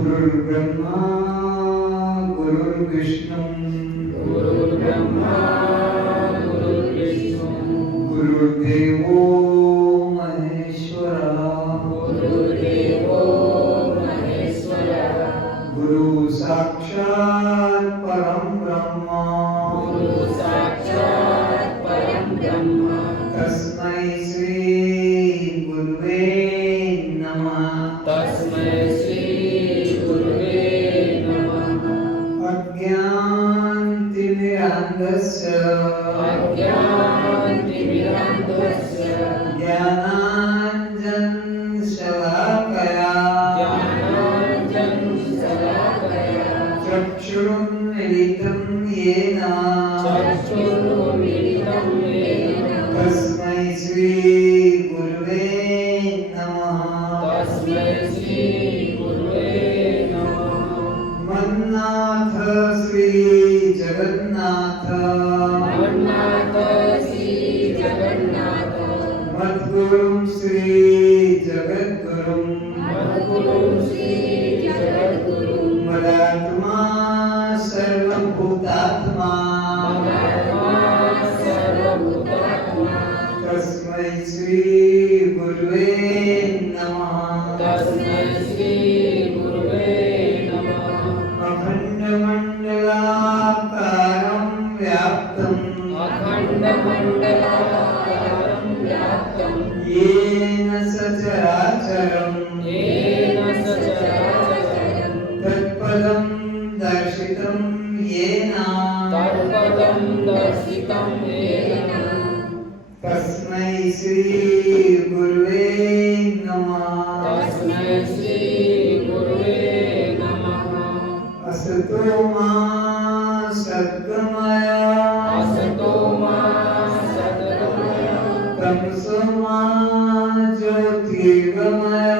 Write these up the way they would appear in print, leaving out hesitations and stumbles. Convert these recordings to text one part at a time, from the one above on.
गुरुर्ब्रह्मा गुरुर्विष्णु गुरुर्ब्रह्मा गुरुर्विष्णु गुरुर्देवो महेश्वरा गुरुर्देवो महेश्वरः गुरु साक्षात् परम ब्रह्मा गुरु साक्षात् परं ब्रह्म तस्मै श्री गुरुवे नमः तस्मै श्री गुरुवे नमः अज्ञानतिमिरान्धस्य अज्ञानतिमिरान्धस्य ज्ञानाञ्जनशलाकया ज्ञानाञ्जनशलाकया चक्षुरुन्मिलितं येन चक्षुरुन्मिलितं येन तस्मै श्री गुरुवे नमः तस्मै श्री गुरुवे नमः मन्नाथ श्री जगन्नाथ मन्नाथ श्री जगन्नाथ मद्गुरुं श्री जगद्गुरुं मद्गुरुं श्री जगद्गुरुं मदात्मा सर्वभूतात्मा मदात्मा सर्वभूतात्मा तस्मै श्री गुरुवे नमः तस्मै श्री गुरुवे नमः अखण्डमण्डलाकारं व्याप्तम् अखण्डमण्डलाकारं व्याप्तं येन सचराचरं येन सचराचरं तत्पदं दर्शितं येन तत्पदं दर्शितं येन तस्मै श्री गुरुवे नमः तस्मै श्री गुरुवे नमः असतो मा सद्गमय असतो मा सद्गमय तमसो मा ज्योतिर्गमय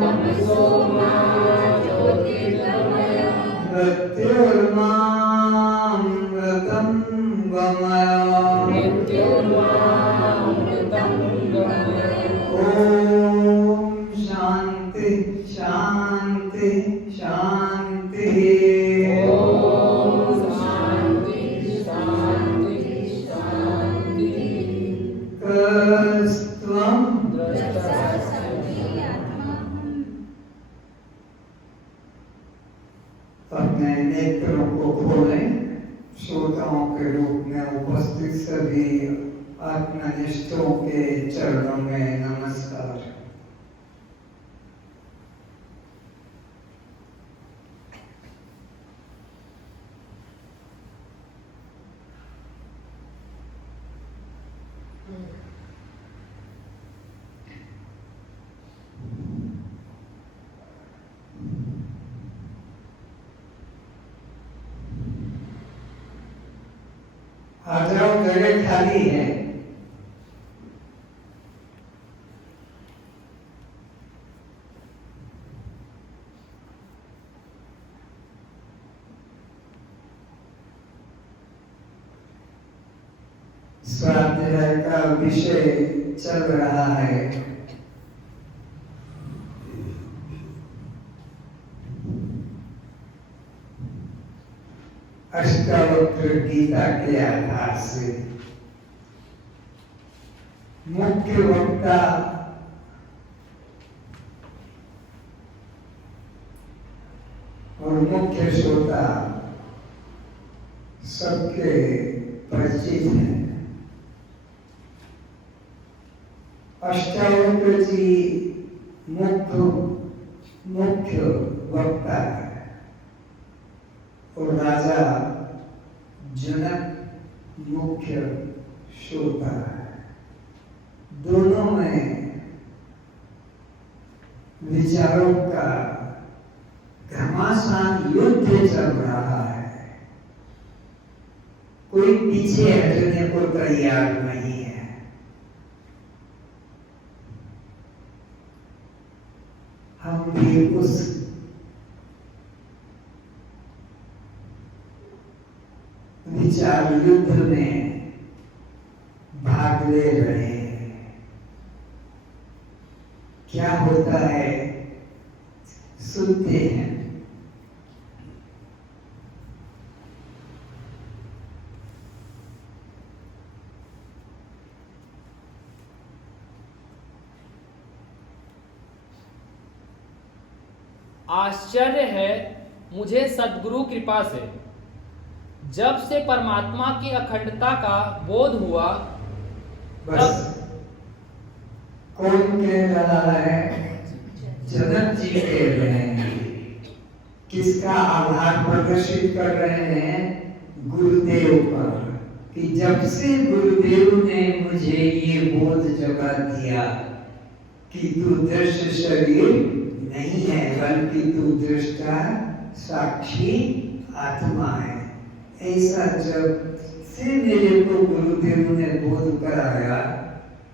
तमसो मा ज्योतिर्गमय मृत्योर्मामृतं गमय मृत्योर्मामृतं गमय ॐ शान्ति शान्ति शान्तिः ॐ शान्ति शान्ति शान्तिः कस्त्वं अपने नेत्रों को खोलें। श्रोताओं के रूप में उपस्थित सभी आत्मनिष्ठों के चरणों में नमस्कार। आ जाओ, जगह खाली है। स्वाध्याय का विषय चल रहा है अष्टावक्र गीता के आधार से। मुख्य वक्ता और मुख्य श्रोता सबके परिचित हैं। अष्टावक्र जी मुख्य वक्ता है और राजा जनक मुख्य श्रोता है। दोनों में विचारों का घमासान युद्ध चल रहा है। कोई पीछे हटने को तैयार नहीं है। हम भी उस विचार युद्ध में भाग ले रहे हैं। क्या होता है सुनते हैं। आश्चर्य है मुझे सद्गुरु कृपा से, जब से परमात्मा की अखंडता का बोध हुआ बस कौन कह रहा है? जनक जी कह रहे हैं। किसका आधार प्रदर्शित कर रहे हैं? गुरुदेव का। कि जब से गुरुदेव ने मुझे ये बोध जगा दिया कि तू दृश्य शरीर नहीं है, बल्कि तू दृष्टा साक्षी आत्मा है, ऐसा जब से मेरे को गुरुदेव ने बोध कराया,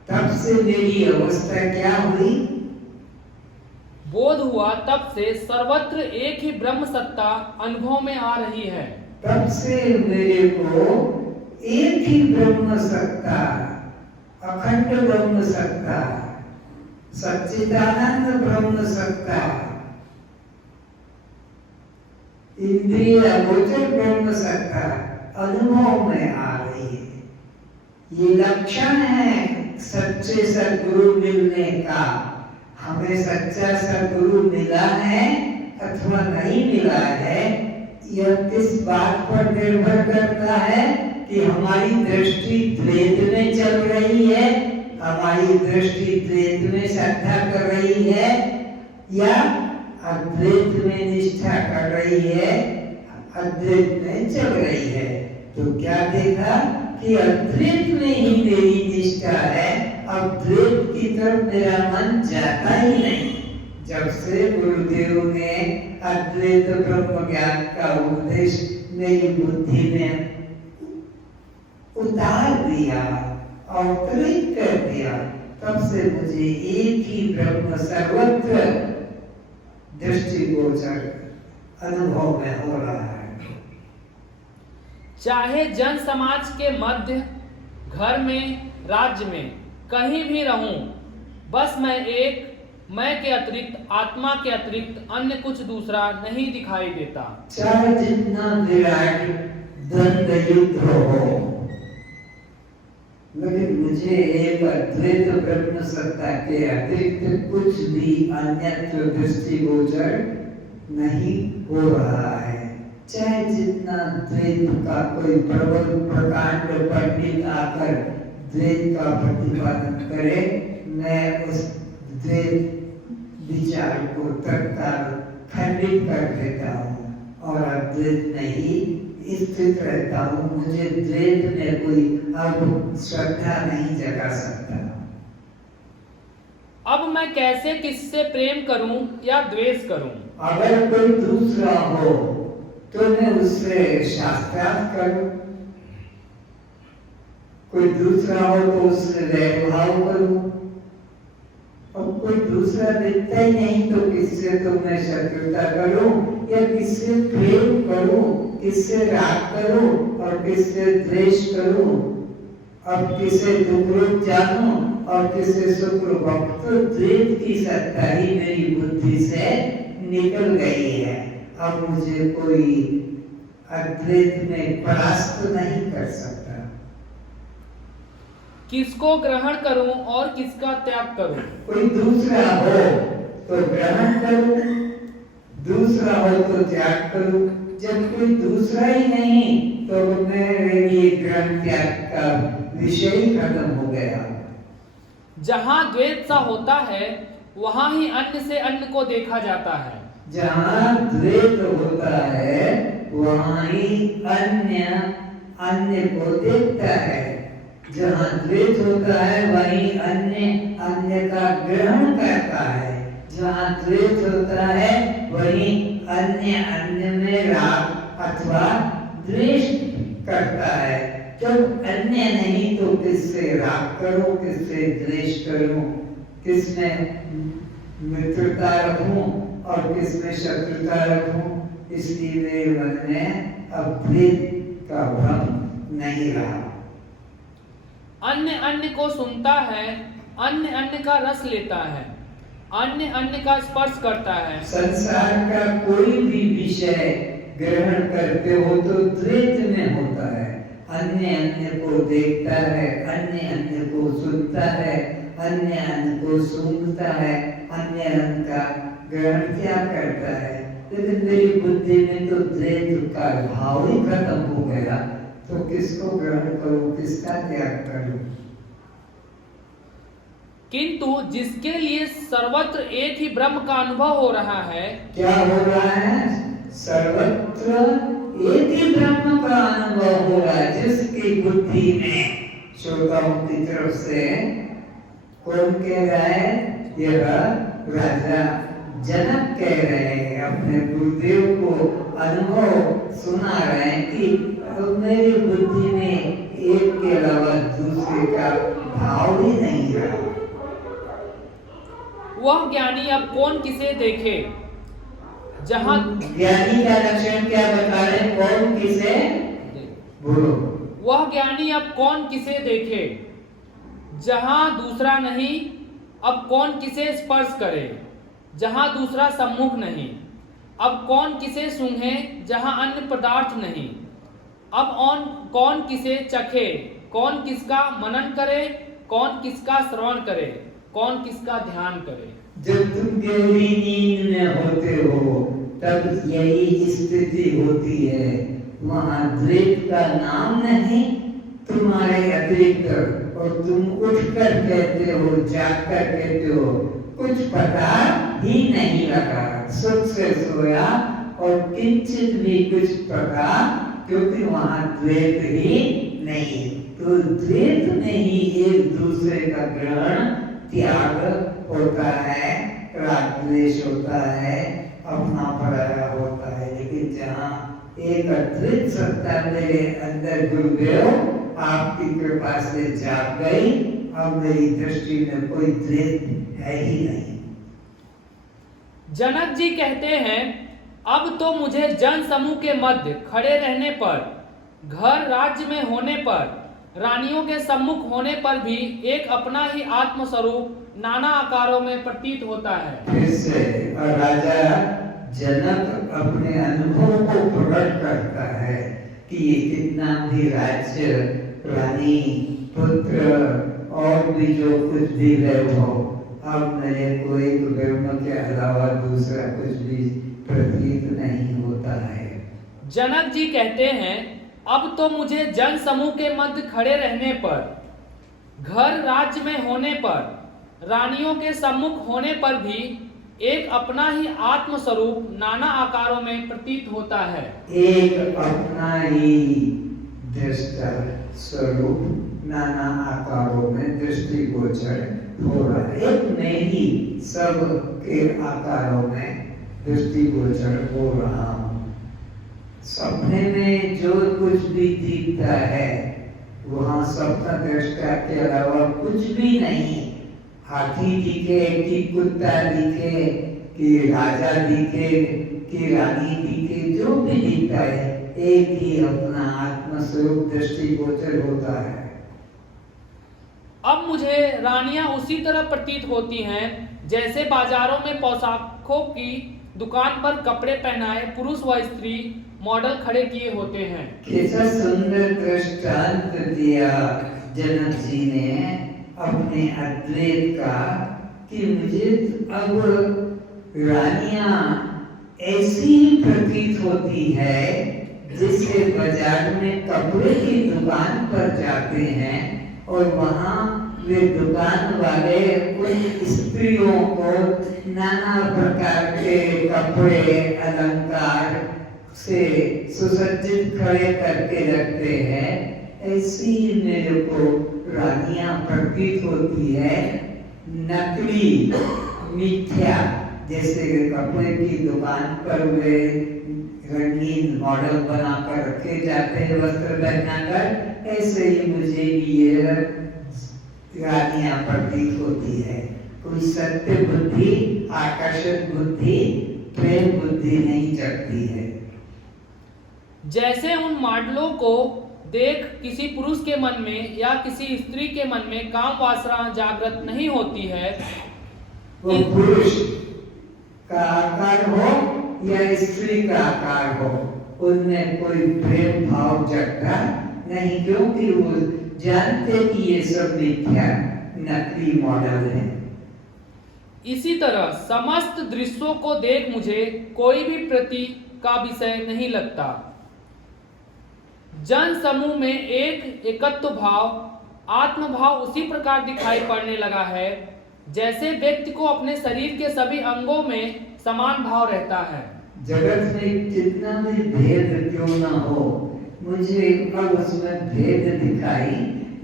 तब से मेरी अवस्था क्या हुई? बोध हुआ तब से सर्वत्र एक ही ब्रह्म सत्ता अनुभव में आ रही है। तब से मेरे को एक ही ब्रह्म सत्ता, अखंड ब्रह्म सत्ता, सच्चिदानंद ब्रह्म सत्ता, इंद्रिय गोचर ब्रह्म सत्ता अनुभव में आ रही है। ये लक्षण है सच्चे सद्गुरु मिलने का। हमें सच्चा सद्गुरु मिला है अथवा नहीं मिला है, यह किस बात पर निर्भर करता है कि हमारी दृष्टि द्वैत में चल रही है, हमारी दृष्टि द्वैत में श्रद्धा कर रही है या अद्वैत में निष्ठा कर रही है, अद्वैत में चल रही है। तो क्या देखा कि अद्वैत में ही मेरी निष्ठा है, अद्वैत की तरफ मेरा मन जाता ही नहीं। जब से गुरुदेव ने अद्वैत ब्रह्म ज्ञान का उपदेश मेरी बुद्धि में उतार दिया, अवतरित कर दिया, तब से मुझे एक ही ब्रह्म सर्वत्र दृष्टिगोचर अनुभव में हो रहा है। चाहे जन समाज के मध्य, घर में, राज्य में, कहीं भी रहूं, बस मैं के अतिरिक्त, आत्मा के अतिरिक्त अन्य कुछ दूसरा नहीं दिखाई देता। चाहे जितना विराट द्वंद्व युद्ध हो, लेकिन मुझे एक अद्वैत ब्रह्म सत्ता के अतिरिक्त कुछ भी अन्यत्र दृष्टिगोचर नहीं हो रहा है। चाहे जितना द्वैत का कोई प्रबल प्रकांड पंडित आकर द्वैत का प्रतिपादन करे, मैं उस द्वैत विचार को तत्काल खंडित कर देता हूँ और अद्वैत में ही स्थित रहता हूँ। मुझे द्वैत में कोई अब श्रद्धा नहीं जगा सकता। अब मैं कैसे किससे प्रेम करूं या द्वेष करूं? अगर कोई दूसरा हो तो मैं उससे शास्त्रार्थ करूं, कोई दूसरा हो तो उससे वैरभाव करूं, और कोई दूसरा दिखता ही नहीं तो किससे तो मैं शत्रुता करूं या किससे प्रेम करूं, किससे राग करूं और किससे द्वेष करूं, अब किसे दुख जानूं और किसे सुख भक्त। तो द्वैत की सत्ता ही मेरी बुद्धि से निकल गई है। अब मुझे कोई अद्वैत में परास्त नहीं कर सकता। किसको ग्रहण करूं और किसका त्याग करूं? कोई दूसरा हो तो ग्रहण करूं, दूसरा हो तो त्याग करूं। जब कोई दूसरा ही नहीं तो मेरे लिए ग्रहण त्याग का विषय ही खत्म हो गया। जहां द्वैत सा होता है वहां ही अन्य से अन्य को देखा जाता है। जहां द्वैत होता है वहां ही अन्य अन्य को देखता है। जहां द्वैत होता है वहीं अन्य अन्य का ग्रहण करता है। जहां द्वैत होता है वहीं अन्य अन्य में राग अथवा द्वेष करता है। जब अन्य नहीं तो किससे राग करूं, किससे द्वेष करूं, किसमें मित्रता रखूं और किसमें शत्रुता रखूं। इसलिए मेरे मन में अब द्वैत का भ्रम नहीं रहा। अन्य अन्य को सुनता है, अन्य अन्य का रस लेता है, अन्य अन्य का स्पर्श करता है। संसार का कोई भी विषय ग्रहण करते हो तो द्वैत में होता है। अन्य अन्य को देखता है, अन्य अन्य को सुनता है, अन्य अन्य को सूंघता है, अन्य अन्य का ग्रहण क्या करता है, लेकिन मेरी बुद्धि में तो द्वैत का भाव ही खत्म हो गया, तो किसको ग्रहण करूं, किसका त्याग करूं। किंतु जिसके लिए सर्वत्र एक ही ब्रह्म का अनुभव हो रहा है, क्या हो रहा है, सर्वत्र एक ही ब्रह्म का अनुभव हो रहा है, जिसकी बुद्धि में श्रोताओं की तरफ से कौन कह रहा है, यह राजा जनक कह रहे हैं, अपने गुरुदेव को अनुभव सुना रहे हैं कि मेरी बुद्धि में एक के अलावा दूसरे का भाव ही नहीं रहा। वह ज्ञानी अब कौन किसे देखे, जहां ज्ञानी का लक्षण क्या बता रहे, कौन किसे बोलो। वह ज्ञानी अब कौन किसे देखे, जहां दूसरा नहीं, अब कौन किसे स्पर्श करे, जहां दूसरा सम्मुख नहीं, अब कौन किसे सूंघे, जहां अन्य पदार्थ नहीं, अब कौन किसे चखे, कौन किसका मनन करे, कौन किसका श्रवण करे, कौन किसका ध्यान करे। जब तुम गहरी नींद में होते हो तब यही स्थिति होती है, वहां द्वैत का नाम नहीं तुम्हारे अतिरिक्त, और तुम उठकर कहते हो, जागकर कहते हो, कुछ पता ही नहीं लगा, सुख से सोया और किंचित भी कुछ पता, क्योंकि वहां द्वैत ही नहीं। तो द्वैत में ही एक दूसरे का ग्रहण त्याग होता है, राग द्वेष होता है, अपना पराया होता है। लेकिन जहाँ एक अद्वैत सत्ता मेरे अंदर गुरुदेव आपकी कृपा से जाग गई, अब मेरी दृष्टि में कोई द्वैत है ही नहीं। जनक जी कहते हैं, अब तो मुझे जन समूह के मध्य खड़े रहने पर, घर राज्य में होने पर, रानियों के सम्मुख होने पर भी एक अपना ही आत्म स्वरूप नाना आकारों में प्रतीत होता है। फिर से राजा जनक अपने अनुभव को प्रकट करता है कि ये कितना भी राज्य, रानी, पुत्र और भी जो कुछ भी हो, अब मेरे को एक ब्रह्म के अलावा दूसरा कुछ भी प्रतीत नहीं होता है। जनक जी कहते हैं, अब तो मुझे जन समूह के मध्य खड़े रहने पर, घर राज्य में होने पर, रानियों के सम्मुख होने पर भी एक अपना ही आत्म स्वरूप नाना आकारों में प्रतीत होता है। एक अपना ही दृष्टा स्वरूप नाना आकारों में दृष्टिगोचर हो रहा है, एक में ही सब के आकारों में दृष्टिगोचर हो रहा हूँ। सपने में जो कुछ भी दिखता है वहाँ सपना दृष्टा के अलावा कुछ भी नहीं। हाथी दिखे कि कुत्ता दिखे कि राजा दिखे कि रानी दिखे, जो भी दिखता है एक ही अपना आत्मस्वरूप दृष्टिगोचर होता है। अब मुझे रानियां उसी तरह प्रतीत होती हैं जैसे बाजारों में पोशाकों की दुकान पर कपड़े पहनाए पुरुष व स्त्री मॉडल खड़े किए होते हैं। कैसा सुंदर दृष्टांत दिया जनक जी ने अपने अद्वैत का कि मुझे अब रानियां ऐसी प्रतीत होती है जिससे बाजार में कपड़े की दुकान पर जाते हैं और वहाँ वे दुकान वाले उन स्त्रियों को नाना प्रकार के कपड़े अलंकार से सुसज्जित खड़े करके रखते हैं। ऐसी मेरे को रानियां प्रतीत होती है, नकली, मिथ्या। जैसे कपड़े की दुकान पर वे रंगीन मॉडल बनाकर रखे जाते हैं वस्त्र पहनाकर, ऐसे ही मुझे भी ये रानियां प्रतीत होती है। कोई सत्य बुद्धि, आकर्षक बुद्धि, प्रेम बुद्धि नहीं जगती है। जैसे उन मॉडलों को देख किसी पुरुष के मन में या किसी स्त्री के मन में काम वासना जागृत नहीं होती है, वो पुरुष का आकार हो या स्त्री का आकार हो, उनमें कोई प्रेम भाव जगता नहीं, क्योंकि वो जानते कि ये सब मिथ्या, नकली मॉडल है। इसी तरह समस्त दृश्यों को देख मुझे कोई भी प्रति का विषय नहीं लगता। जन समूह में एक एकत्व भाव, आत्मभाव उसी प्रकार दिखाई पड़ने लगा है जैसे व्यक्ति को अपने शरीर के सभी अंगों में समान भाव रहता है। जगत में कितना भी भेद क्यों ना हो, मुझे अब उसमें भेद दिखाई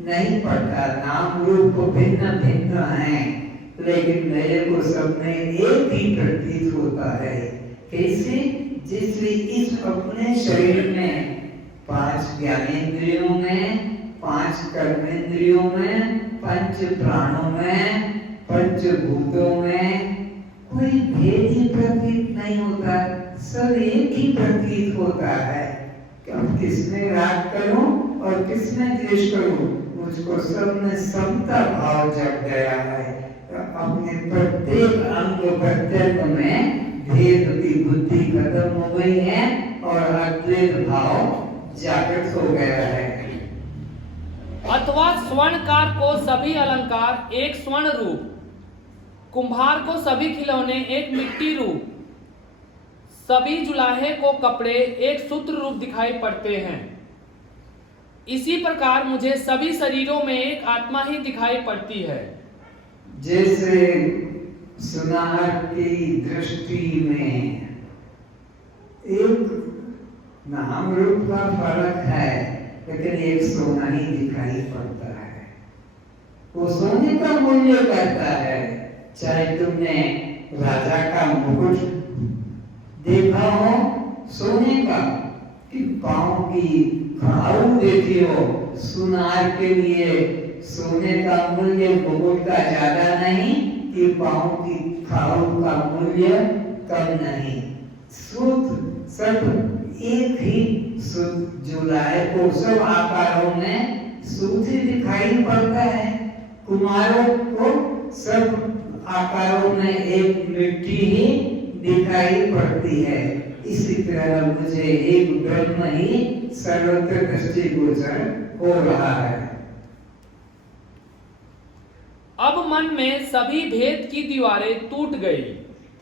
नहीं पड़ता। नाम रूप भिन्न भिन्न हैं, लेकिन मेरे को सब में एक ही प्रतीत होता है। कैसे? जिससे इस अपने शरीर में 5 ज्ञानेंद्रियों में, 5 कर्मेंद्रियों में, 5 प्राणों में, 5 भूतों में कोई भेद ही प्रतीत नहीं होता, सब एक ही प्रतीत होता है। अब किसमें राग करूं और किसमें द्वेष करूं, मुझको सब में समता भाव जग गया है। अपने प्रत्येक अंग प्रत्येक में भेद की बुद्धि खत्म हो गई है और अद्वैत भाव जागृत हो गया है। अथवा स्वर्णकार को सभी अलंकार एक स्वर्ण रूप, कुम्हार को सभी खिलौने एक मिट्टी रूप, सभी जुलाहे को कपड़े एक सूत्र रूप दिखाई पड़ते हैं। इसी प्रकार मुझे सभी शरीरों में एक आत्मा ही दिखाई पड़ती है। जैसे सुनार की दृष्टि में एक नाम रूप का फर्क है, लेकिन एक सोना ही दिखाई पड़ता है। वो सोने का मूल्य करता है। चाहे तुमने राजा का मुकुट देखा हो सोने का, कि पांव की खाऊ देखी हो, सुनार के लिए सोने का मूल्य मुकुट का ज्यादा नहीं कि पांव की खाऊ का मूल्य कम नहीं। सूत सब एक ही सूत जुलाए को सब आकारों में सूत ही दिखाई पड़ता है। कुम्हारों को सब आकारों में एक मिट्टी ही दिखाई पड़ती है। इसी तरह मुझे एक ब्रह्म ही सर्वत्र दृष्टिगोचर हो रहा है। अब मन में सभी भेद की दीवारें टूट गई।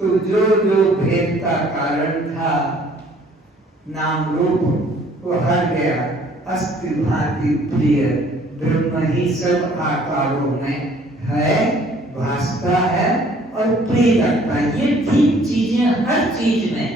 तो जो जो भेद का कारण था, नाम रूप वो हट गया। अस्ति भांति प्रिय ब्रह्म ही सब आकारों में है, भासता है और प्रिय लगता है। ये ठीक चीजें हर चीज में,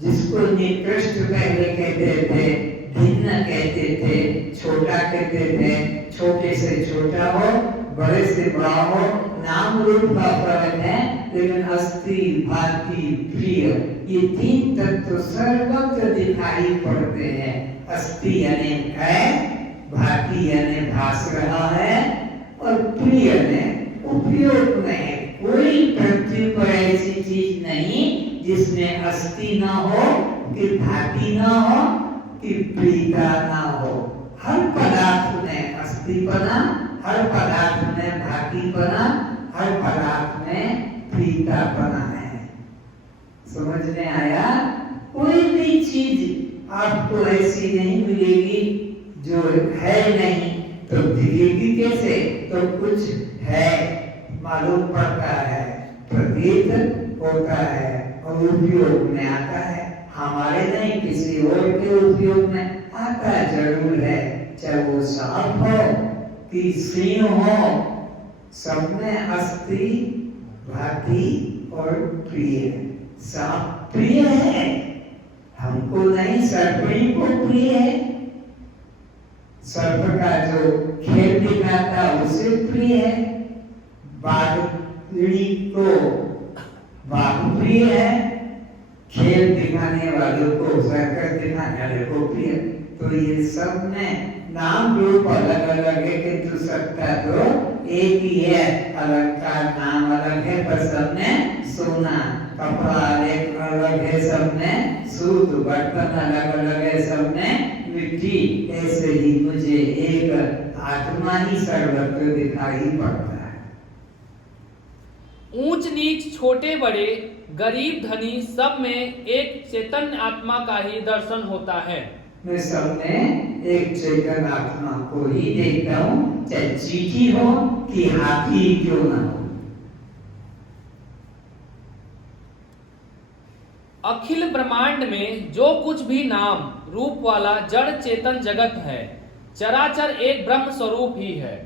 जिसको निकृष्ट पहले कहते थे, भिन्न कहते थे, छोटा कहते थे, छोटे से छोटा हो, बड़े से बड़ा हो, नाम रूप का फर्क है, लेकिन अस्ति भांति प्रिय ये 3 तत्व सर्वत्र दिखाई पड़ते हैं। अस्ति यानी है, भांति यानी भास रहा है, और प्रिय ने उपयोग में है। कोई पृथ्वी पर ऐसी चीज नहीं जिसमें अस्ति ना हो, कि भांति ना हो, कि प्रियता ना हो। हर पदार्थ में अस्तिपना, हर पदार्थ में भांतिपना, हर पदार्थ में प्रियतापना है। समझ में आया? कोई भी चीज आपको ऐसी नहीं मिलेगी जो है नहीं, तो दिखेगी कैसे? तो कुछ है मालूम पड़ता है, प्रतीत होता है और उपयोग में आता है। हमारे नहीं, किसी और के उपयोग में आता जरूर है। चाहे वो सांप हो कि सिंह हो, सब में अस्ति भांति और प्रिय। सांप प्रिय है हमको नहीं, सर्पणी को प्रिय है। सर्प का जो खेल दिखाता उसे प्रिय है। बाघड़ी को बाघ प्रिय है, खेल दिखाने वालों को, सर्कस दिखाने वाले को प्रिय। तो ये सब में नाम रूप अलग अलग है, किंतु सत्ता तो एक ही है। अलंकार नाम अलग है, पर सब में सोना, कपड़ा अलग है, सब में सूत, बर्तन अलग अलग है, सब में मिट्टी। ऐसे ही मुझे एक आत्मा ही सर्वत्र दिखाई पड़ता है। ऊंच नीच, छोटे बड़े, गरीब धनी, सब में एक चैतन्य आत्मा का ही दर्शन होता है। मैं सब में एक चैतन्य आत्मा को ही देखता हूँ, चाहे चींटी हो कि हाथी क्यों ना हो। अखिल ब्रह्मांड में जो कुछ भी नाम रूप वाला जड़ चेतन जगत है, चराचर एक ब्रह्म स्वरूप ही है।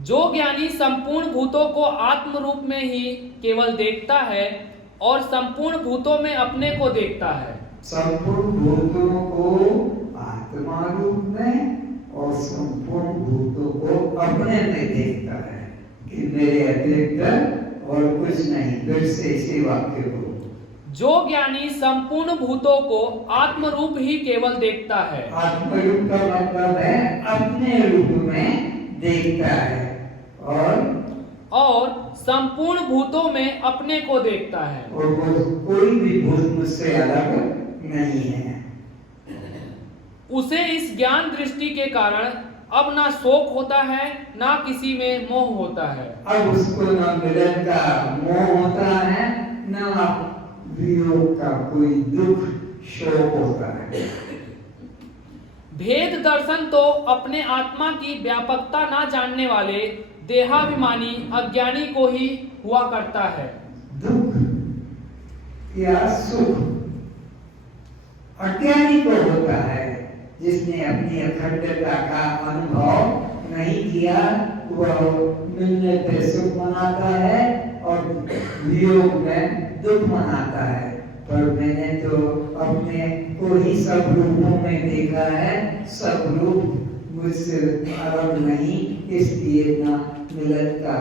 जो ज्ञानी संपूर्ण भूतों को आत्म रूप में ही केवल देखता है और संपूर्ण भूतों में अपने को देखता है, संपूर्ण भूतों को आत्मा रूप में और संपूर्ण भूतों को अपने में देखता है कि मेरे अतिरिक्त और कुछ नहीं। फिर से इसी वाक्य को, जो ज्ञानी संपूर्ण भूतों को आत्म रूप ही केवल देखता है, आत्म रूप का मतलब है अपने रूप में देखता है और संपूर्ण भूतों में अपने को देखता है, और वो कोई भी भूत मुझसे अलग नहीं है। उसे इस ज्ञान दृष्टि के कारण अब ना शोक होता है, ना किसी में मोह होता है। अब उसको ना मिलन का मोह होता है, ना वियोग का कोई दुख शोक होता है। भेद दर्शन तो अपने आत्मा की व्यापकता ना जानने वाले देहाभिमानी अज्ञानी को ही हुआ करता है। दुख या सुख अज्ञानी को होता है, जिसने अपनी अखंडता का अनुभव नहीं किया। वह मिलने पे सुख मनाता है और वियोग में दुख मनाता है। पर मैंने तो अपने को ही सब रूपों में देखा है, सब रूप मुझसे अलग नहीं, इसलिए ना मिलन का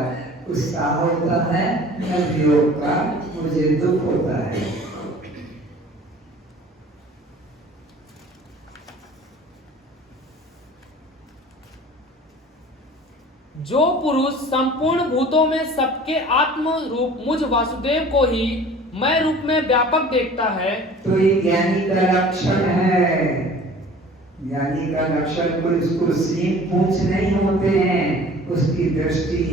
उत्साह होता है, न वियोग का मुझे दुख होता है। जो पुरुष संपूर्ण भूतों में सबके आत्म रूप मुझ वासुदेव को ही मैं रूप में व्यापक देखता है, तो ये ज्ञानी का लक्षण है। ज्ञानी का लक्षण कोई उसको सीख पूछ नहीं होते हैं, उसकी दृष्टि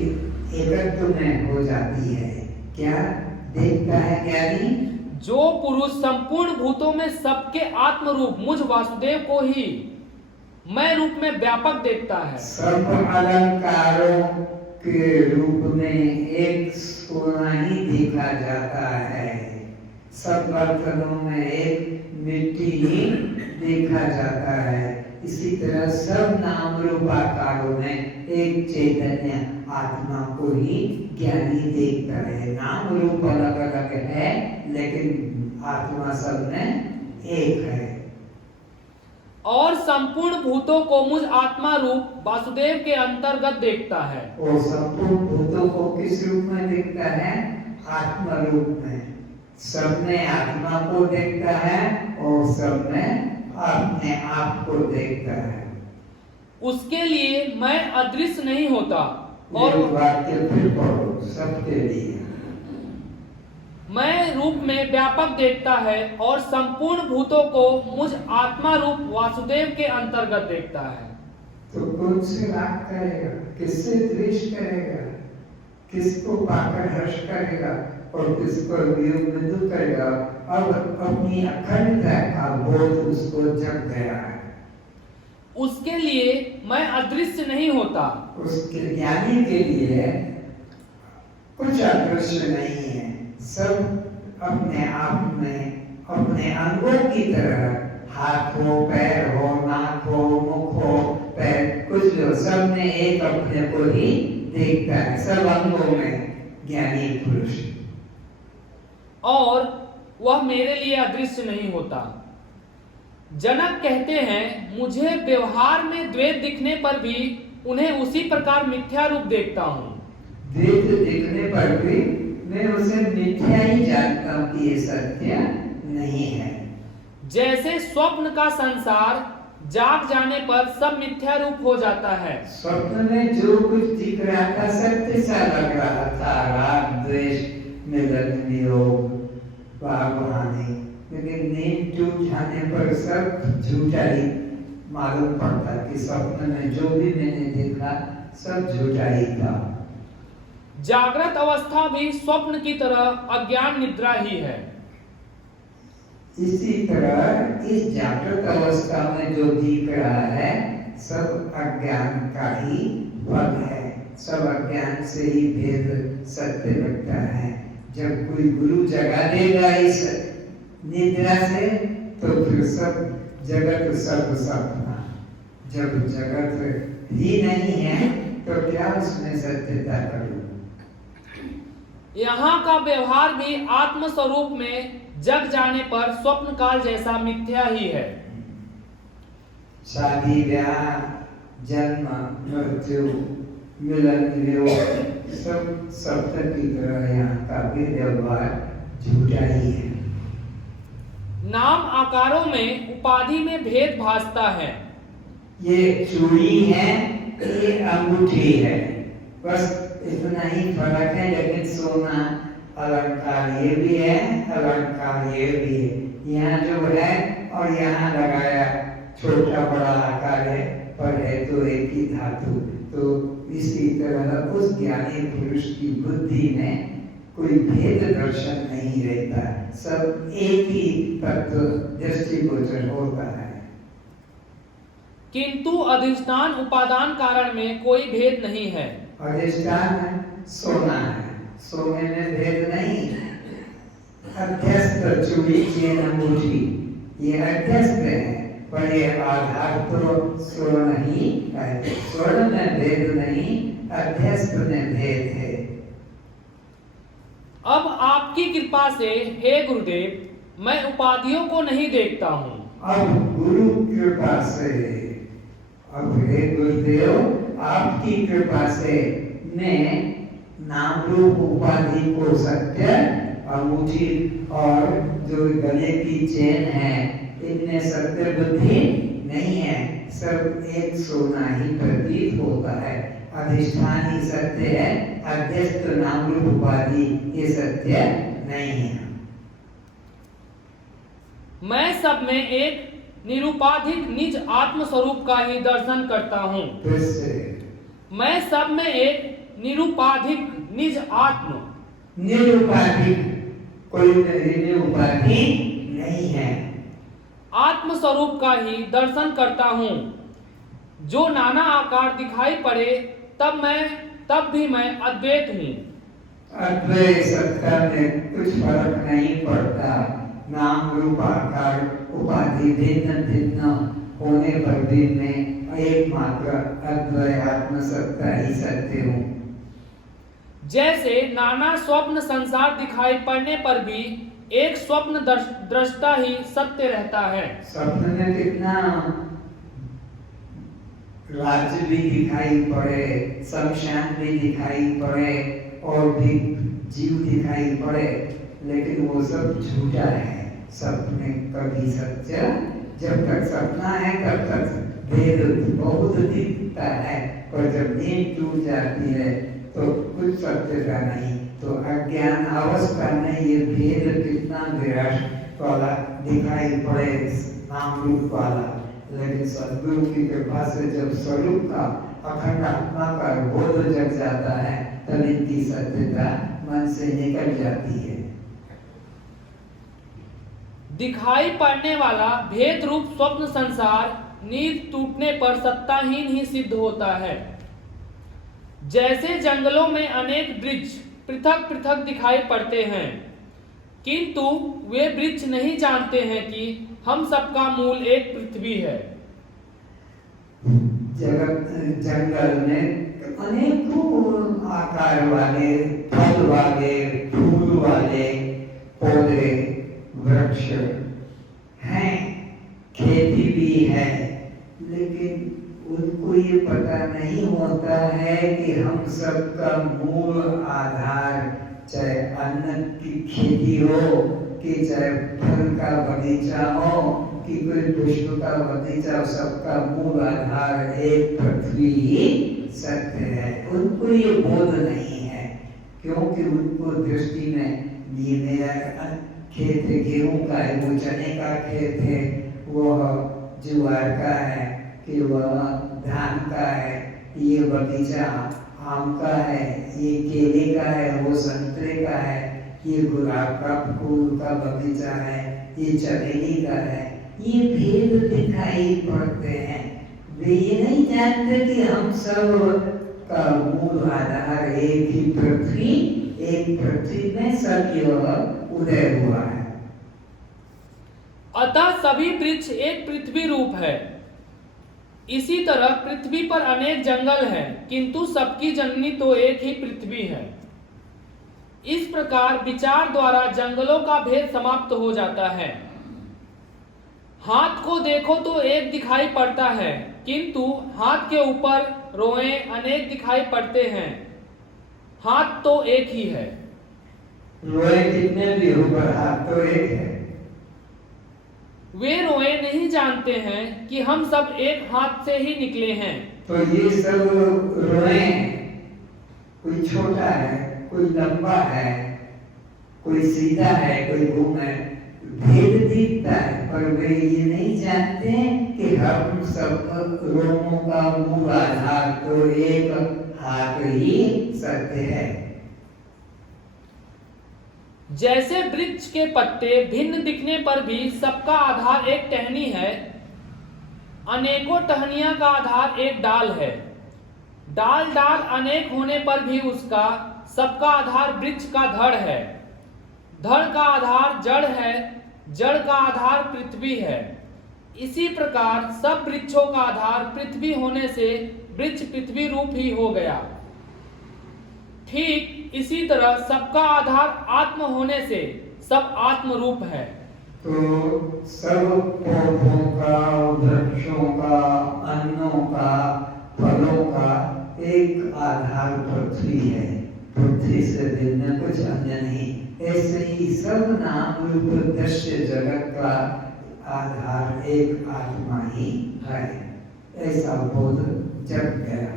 एकत्व में हो जाती है। क्या देखता है ज्ञानी? जो पुरुष संपूर्ण भूतों में सबके आत्म रूप मुझ वासुदेव को ही मैं रूप में व्यापक देखता है। सर्व अलंकारों के रूप में एक सोना ही देखा जाता है, सब बर्तनों में एक मिट्टी ही देखा जाता है। इसी तरह सब नाम रूपाकारों में एक चैतन्य आत्मा को ही ज्ञानी देखता है। नाम रूप अलग अलग है, लेकिन आत्मा सब में एक है। और संपूर्ण भूतों को मुझ आत्मा रूप वासुदेव के अंतर्गत देखता है। और संपूर्ण भूतों को किस रूप में देखता है? आत्मा रूप में। सब में आत्मा को देखता है और सब में अपने आप को देखता है। उसके लिए मैं अदृश्य नहीं होता और वाक्य फिर पढ़ो, सबके लिए मैं रूप में व्यापक देखता है और संपूर्ण भूतों को मुझ आत्मा रूप वासुदेव के अंतर्गत देखता है। तो कौन से राग करेगा, किससे द्वेष करेगा, किसको पाकर हर्ष करेगा और किसको वियोग में दुख करेगा? अब अपनी अखंडता का बोध उसको जग गया है। उसके लिए मैं अदृश्य नहीं होता। उसके ज्ञानी के लिए कुछ अदृश्य नहीं है, सब अपने आप में अपने अंगों की तरह, हाथ हो, पैर हो, नाक हो, मुख हो, पैर कुछ जो सब में एक अपने को ही देखता है, सब अंगों में ज्ञानी पुरुष। और वह मेरे लिए अदृश्य नहीं होता। जनक कहते हैं, मुझे व्यवहार में द्वैत दिखने पर भी उन्हें उसी प्रकार मिथ्या रूप देखता हूँ। द्वैत दिखने पर भी मैं उसे मिथ्या ही जानता हूँ कि ये सत्य नहीं है। जैसे स्वप्न का संसार जाग जाने पर सब मिथ्या रूप हो जाता है। स्वप्न में जो कुछ दिख रहा था सत्य सा लग रहा था, राग द्वेष मिलन वियोग बागवानी, लेकिन नींद टूट जाने पर सब झूठा ही मालूम पड़ता कि स्वप्न में जो भी मैंने देखा सब झूठा ही था। जागृत अवस्था भी स्वप्न की तरह अज्ञान निद्रा ही है। इसी तरह इस जागृत अवस्था में जो दिख रहा है सब अज्ञान का ही फल है। सब अज्ञान से ही भेद सत्य लगता है। जब कोई गुरु जगा देगा इस निद्रा से तो फिर सब जगत सब सपना। जब जगत ही नहीं है तो क्या उसमें सत्यता करूं? यहाँ का व्यवहार भी आत्म स्वरूप में जग जाने पर स्वप्न काल जैसा मिथ्या ही है। शादी ब्याह जन्म मृत्यु मिलन वियोग सब सत्य की तरह यहाँ का भी व्यवहार झूठा ही है। नाम आकारों में उपाधि में भेद भासता है। ये चूड़ी है, ये अंगूठी है, बस इतना ही फर्क है। लेकिन सोना अलंकार ये भी है, अलंकार ये भी है। यहाँ जो है और यहाँ लगाया छोटा बड़ा आकार है, पर है तो एक ही धातु। तो इसी तरह उस ज्ञानी पुरुष की बुद्धि में कोई भेद दर्शन नहीं रहता, सब एक ही तत्व दृष्टिगोचर होता है। किंतु अधिष्ठान उपादान कारण में कोई भेद नहीं है। अधिष्ठान सोना है, सोने में भेद नहीं। अध्यस्त चूड़ी चेन अंगूठी ये अध्यस्त है, पर ये आधार तो स्वर्ण ही है। स्वर्ण में भेद नहीं, अध्यस्त में भेद है। अब आपकी कृपा से हे गुरुदेव मैं उपाधियों को नहीं देखता हूँ। अब गुरु कृपा से, अब हे गुरुदेव आपकी कृपा से मैं नाम रूप उपाधि को सत्य, अंगूठी और जो गले की चेन है इनमें सत्य बुद्धि नहीं है। सब एक सोना ही प्रतीत होता है। अधिष्ठान ही सत्य है, अध्यस्त नाम रूप उपाधि ये सत्य नहीं है। मैं सब में एक निरुपाधिक निज आत्म स्वरूप का ही दर्शन करता हूँ। मैं सब में एक निरुपाधिक निज आत्म, निरुपाधिक कोई निरुपाधि नहीं है, आत्म स्वरूप का ही दर्शन करता हूँ। जो नाना आकार दिखाई पड़े तब भी मैं अद्वैत हूँ। अद्वैत सत्ता में कुछ फर्क नहीं पड़ता। नाम रूप आकार उपाधि भिन्न भिन्न होने पर भी मैं एकमात्र अद्वैत आत्म सत्ता ही सत्य हूँ। जैसे नाना स्वप्न संसार दिखाई पड़ने पर भी एक स्वप्न दृष्टा ही सत्य रहता है। स्वप्न में कितना राज्य भी दिखाई पड़े, शमशान भी दिखाई पड़े और भी जीव दिखाई पड़े, लेकिन वो सब झूठा है। सपने कभी सत्य, जब तक सपना है तब तक भेद बहुत दिखता है, पर जब नींद टूट जाती है तो कुछ सत्यता नहीं। तो अज्ञान अवस्था में ये भेद कितना विराट वाला दिखाई पड़े, नाम रूप वाला, लेकिन सद्गुरु की कृपा से जब स्वरूप का अखंड आत्मा का बोध जग जाता है तब इनकी सत्यता मन से निकल जाती है। दिखाई पड़ने वाला भेद रूप स्वप्न संसार नींद टूटने पर सत्ताहीन ही सिद्ध होता है। जैसे जंगलों में अनेक वृक्ष पृथक पृथक दिखाई पड़ते हैं, किंतु वे वृक्ष नहीं जानते हैं कि हम सबका मूल एक पृथ्वी है। जंगल में अनेकों आकार वाले, फल वाले, फूल वाले पौधे वृक्ष हैं, खेती भी है, लेकिन उनको ये पता नहीं होता है कि हम सबका मूल आधार चाहे अन्न की खेती हो कि चाहे फल का बगीचा हो कि कोई पुष्प का बगीचा, सबका मूल आधार एक पृथ्वी ही सत्य है। उनको ये बोध नहीं है, क्योंकि उनको दृष्टि में ये मेरा खेत गेहूं का है, वो चने का खेत है, वह ज्वार का है कि वह धान का है, ये बगीचा आम का है, ये केले का है, वो संतरे का है, ये गुलाब का फूल का बगीचा है, ये चमेली का है। ये भेद दिखाई पड़ते हैं। वे ये नहीं जानते कि हम सब का मूल आधार एक ही पृथ्वी, एक पृथ्वी में सब यह उदय हुआ है। अतः सभी वृक्ष एक पृथ्वी रूप है। इसी तरह पृथ्वी पर अनेक जंगल हैं, किंतु सबकी जननी तो एक ही पृथ्वी है। इस प्रकार विचार द्वारा जंगलों का भेद समाप्त हो जाता है। हाथ को देखो तो एक दिखाई पड़ता है, किंतु हाथ के ऊपर रोए अनेक दिखाई पड़ते हैं। हाथ तो एक ही है। रोए कितने भी हो पर हाथ तो एक है। वे रोए नहीं जानते हैं कि हम सब एक हाथ से ही निकले हैं। तो ये सब रोए, कोई छोटा है, कोई लंबा है, कोई सीधा है, कोई घूम है, भेद दिखता है, पर वे ये नहीं जानते कि हम सब रोमों का मूल आधार तो एक हाथ ही सत्य है। जैसे वृक्ष के पत्ते भिन्न दिखने पर भी सबका आधार एक टहनी है, अनेकों टहनियों का आधार एक डाल है। डाल डाल अनेक होने पर भी उसका सबका आधार वृक्ष का धड़ है। धड़ का आधार जड़ है, जड़ का आधार पृथ्वी है। इसी प्रकार सब वृक्षों का आधार पृथ्वी होने से वृक्ष पृथ्वी रूप ही हो गया। ठीक इसी तरह सबका आधार आत्म होने से सब आत्म रूप है। तो सब पौधों का, वृक्षों का, अन्नों का, फलों का एक आधार पृथ्वी है। पृथ्वी से भिन्न कुछ अन्य नहीं। ऐसे ही सब नाम रूप दृश्य जगत का आधार एक आत्मा ही है। ऐसा बोध जग गया।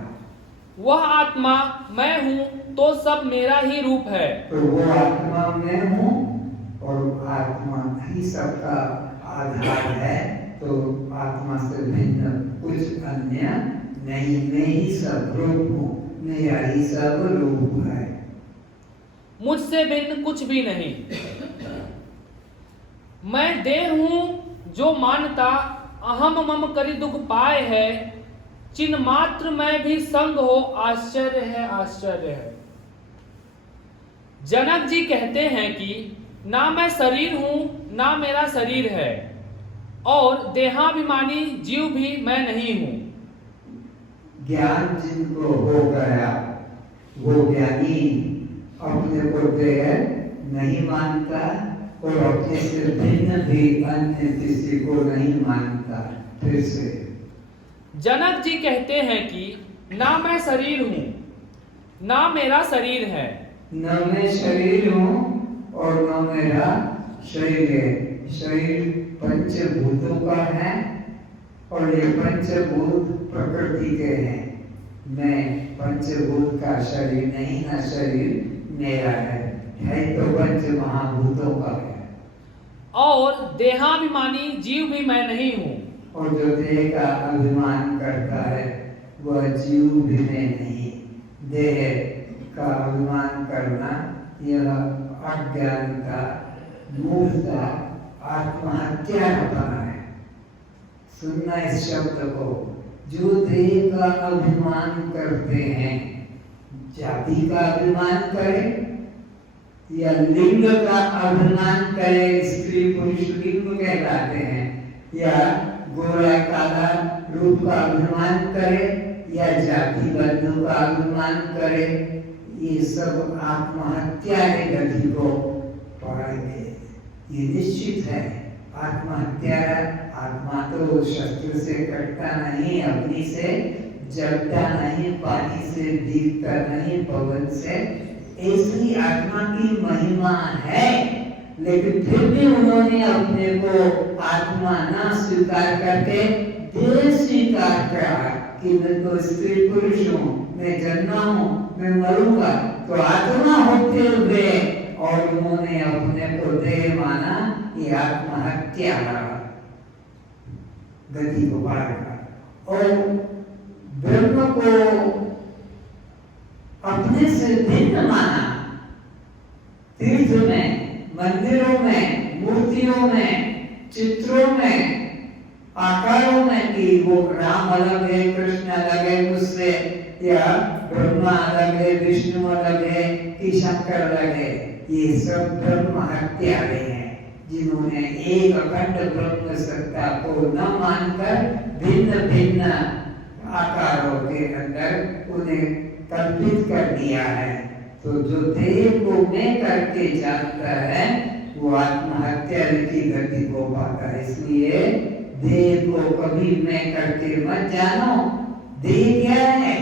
वह आत्मा मैं हूँ तो सब मेरा ही रूप है। तो वो आत्मा मैं हूँ और आत्मा ही सबका आधार है। तो आत्मा से भिन्न कुछ अन्य नहीं। मैं ही सब रूप हूँ, मेरा ही सब रूप है। मुझसे भिन्न कुछ भी नहीं। मैं देह हूँ जो मानता अहम मम करी दुख पाए है। चिन्ह मात्र में भी संग हो, आश्चर्य है, आश्चर्य है। जनक जी कहते हैं कि ना मैं शरीर हूं ना मेरा शरीर है, और देहाभिमानी जीव भी मैं नहीं हूं। ज्ञान जिनको हो गया वो ज्ञानी अपने को देह नहीं मानता और अपने से भिन्न भी अन्य किसी को नहीं मानता। फिर से जनक जी कहते हैं कि ना मैं शरीर हूं ना मेरा शरीर है। न मैं शरीर हूँ और न मेरा शरीर है। शरीर पंचभूतों का है और ये पंचभूत प्रकृति के हैं। मैं पंचभूत का शरीर नहीं, ना शरीर मेरा है तो पंच महाभूतों का है। और देहाभिमानी जीव भी मैं नहीं हूं। और जो देह का अभिमान करता है वह जीव भी मैं नहीं। देह का अभिमान करना यह अज्ञानता, मूर्खता, आत्महत्या अपना है। सुनना इस शब्द को। जो देह का अभिमान करते हैं, जाति का अभिमान करे या लिंग का अभिमान करे, स्त्री पुरुष लिंग कहलाते हैं, या गोरा काला रूप का अभिमान करे या जाति बंधु का अभिमान करे, ये सब आत्महत्या के गति को पाएंगे। ये निश्चित है। आत्महत्या, आत्मा तो शस्त्र से कटता नहीं, अग्नि से जलता नहीं, पानी से भीगता नहीं, पवन से। ऐसी आत्मा की महिमा है, लेकिन फिर भी उन्होंने अपने को आत्मा ना स्वीकार करके देह स्वीकार किया कि मैं तो स्त्री पुरुष हूँ, मैं जन्मा हूँ, मैं मरूंगा। तो आत्मा होते हुए और उन्होंने अपने को देह माना, ये आत्महत्या गति को बढ़ाएगा। और ब्रह्म को अपने से भिन्न माना। तीर्थ में, मंदिरों में, मूर्तियों में, चित्रों में, आकारों में कि वो राम अलग है, कृष्ण अलग है मुझसे, या ब्रह्मा अलग है, विष्णु अलग है, कि शंकर अलग है। ये सब ब्रह्म हत्या हैं। जिन्होंने एक अखंड ब्रह्म सत्ता को न मानकर भिन्न भिन्न आकारों के अंदर उन्हें कल्पित कर दिया है। तो जो देह को मैं करके जानता है वो आत्महत्या की गति को पाता है। इसलिए देह को कभी मैं करके मत जानो। देह क्या है?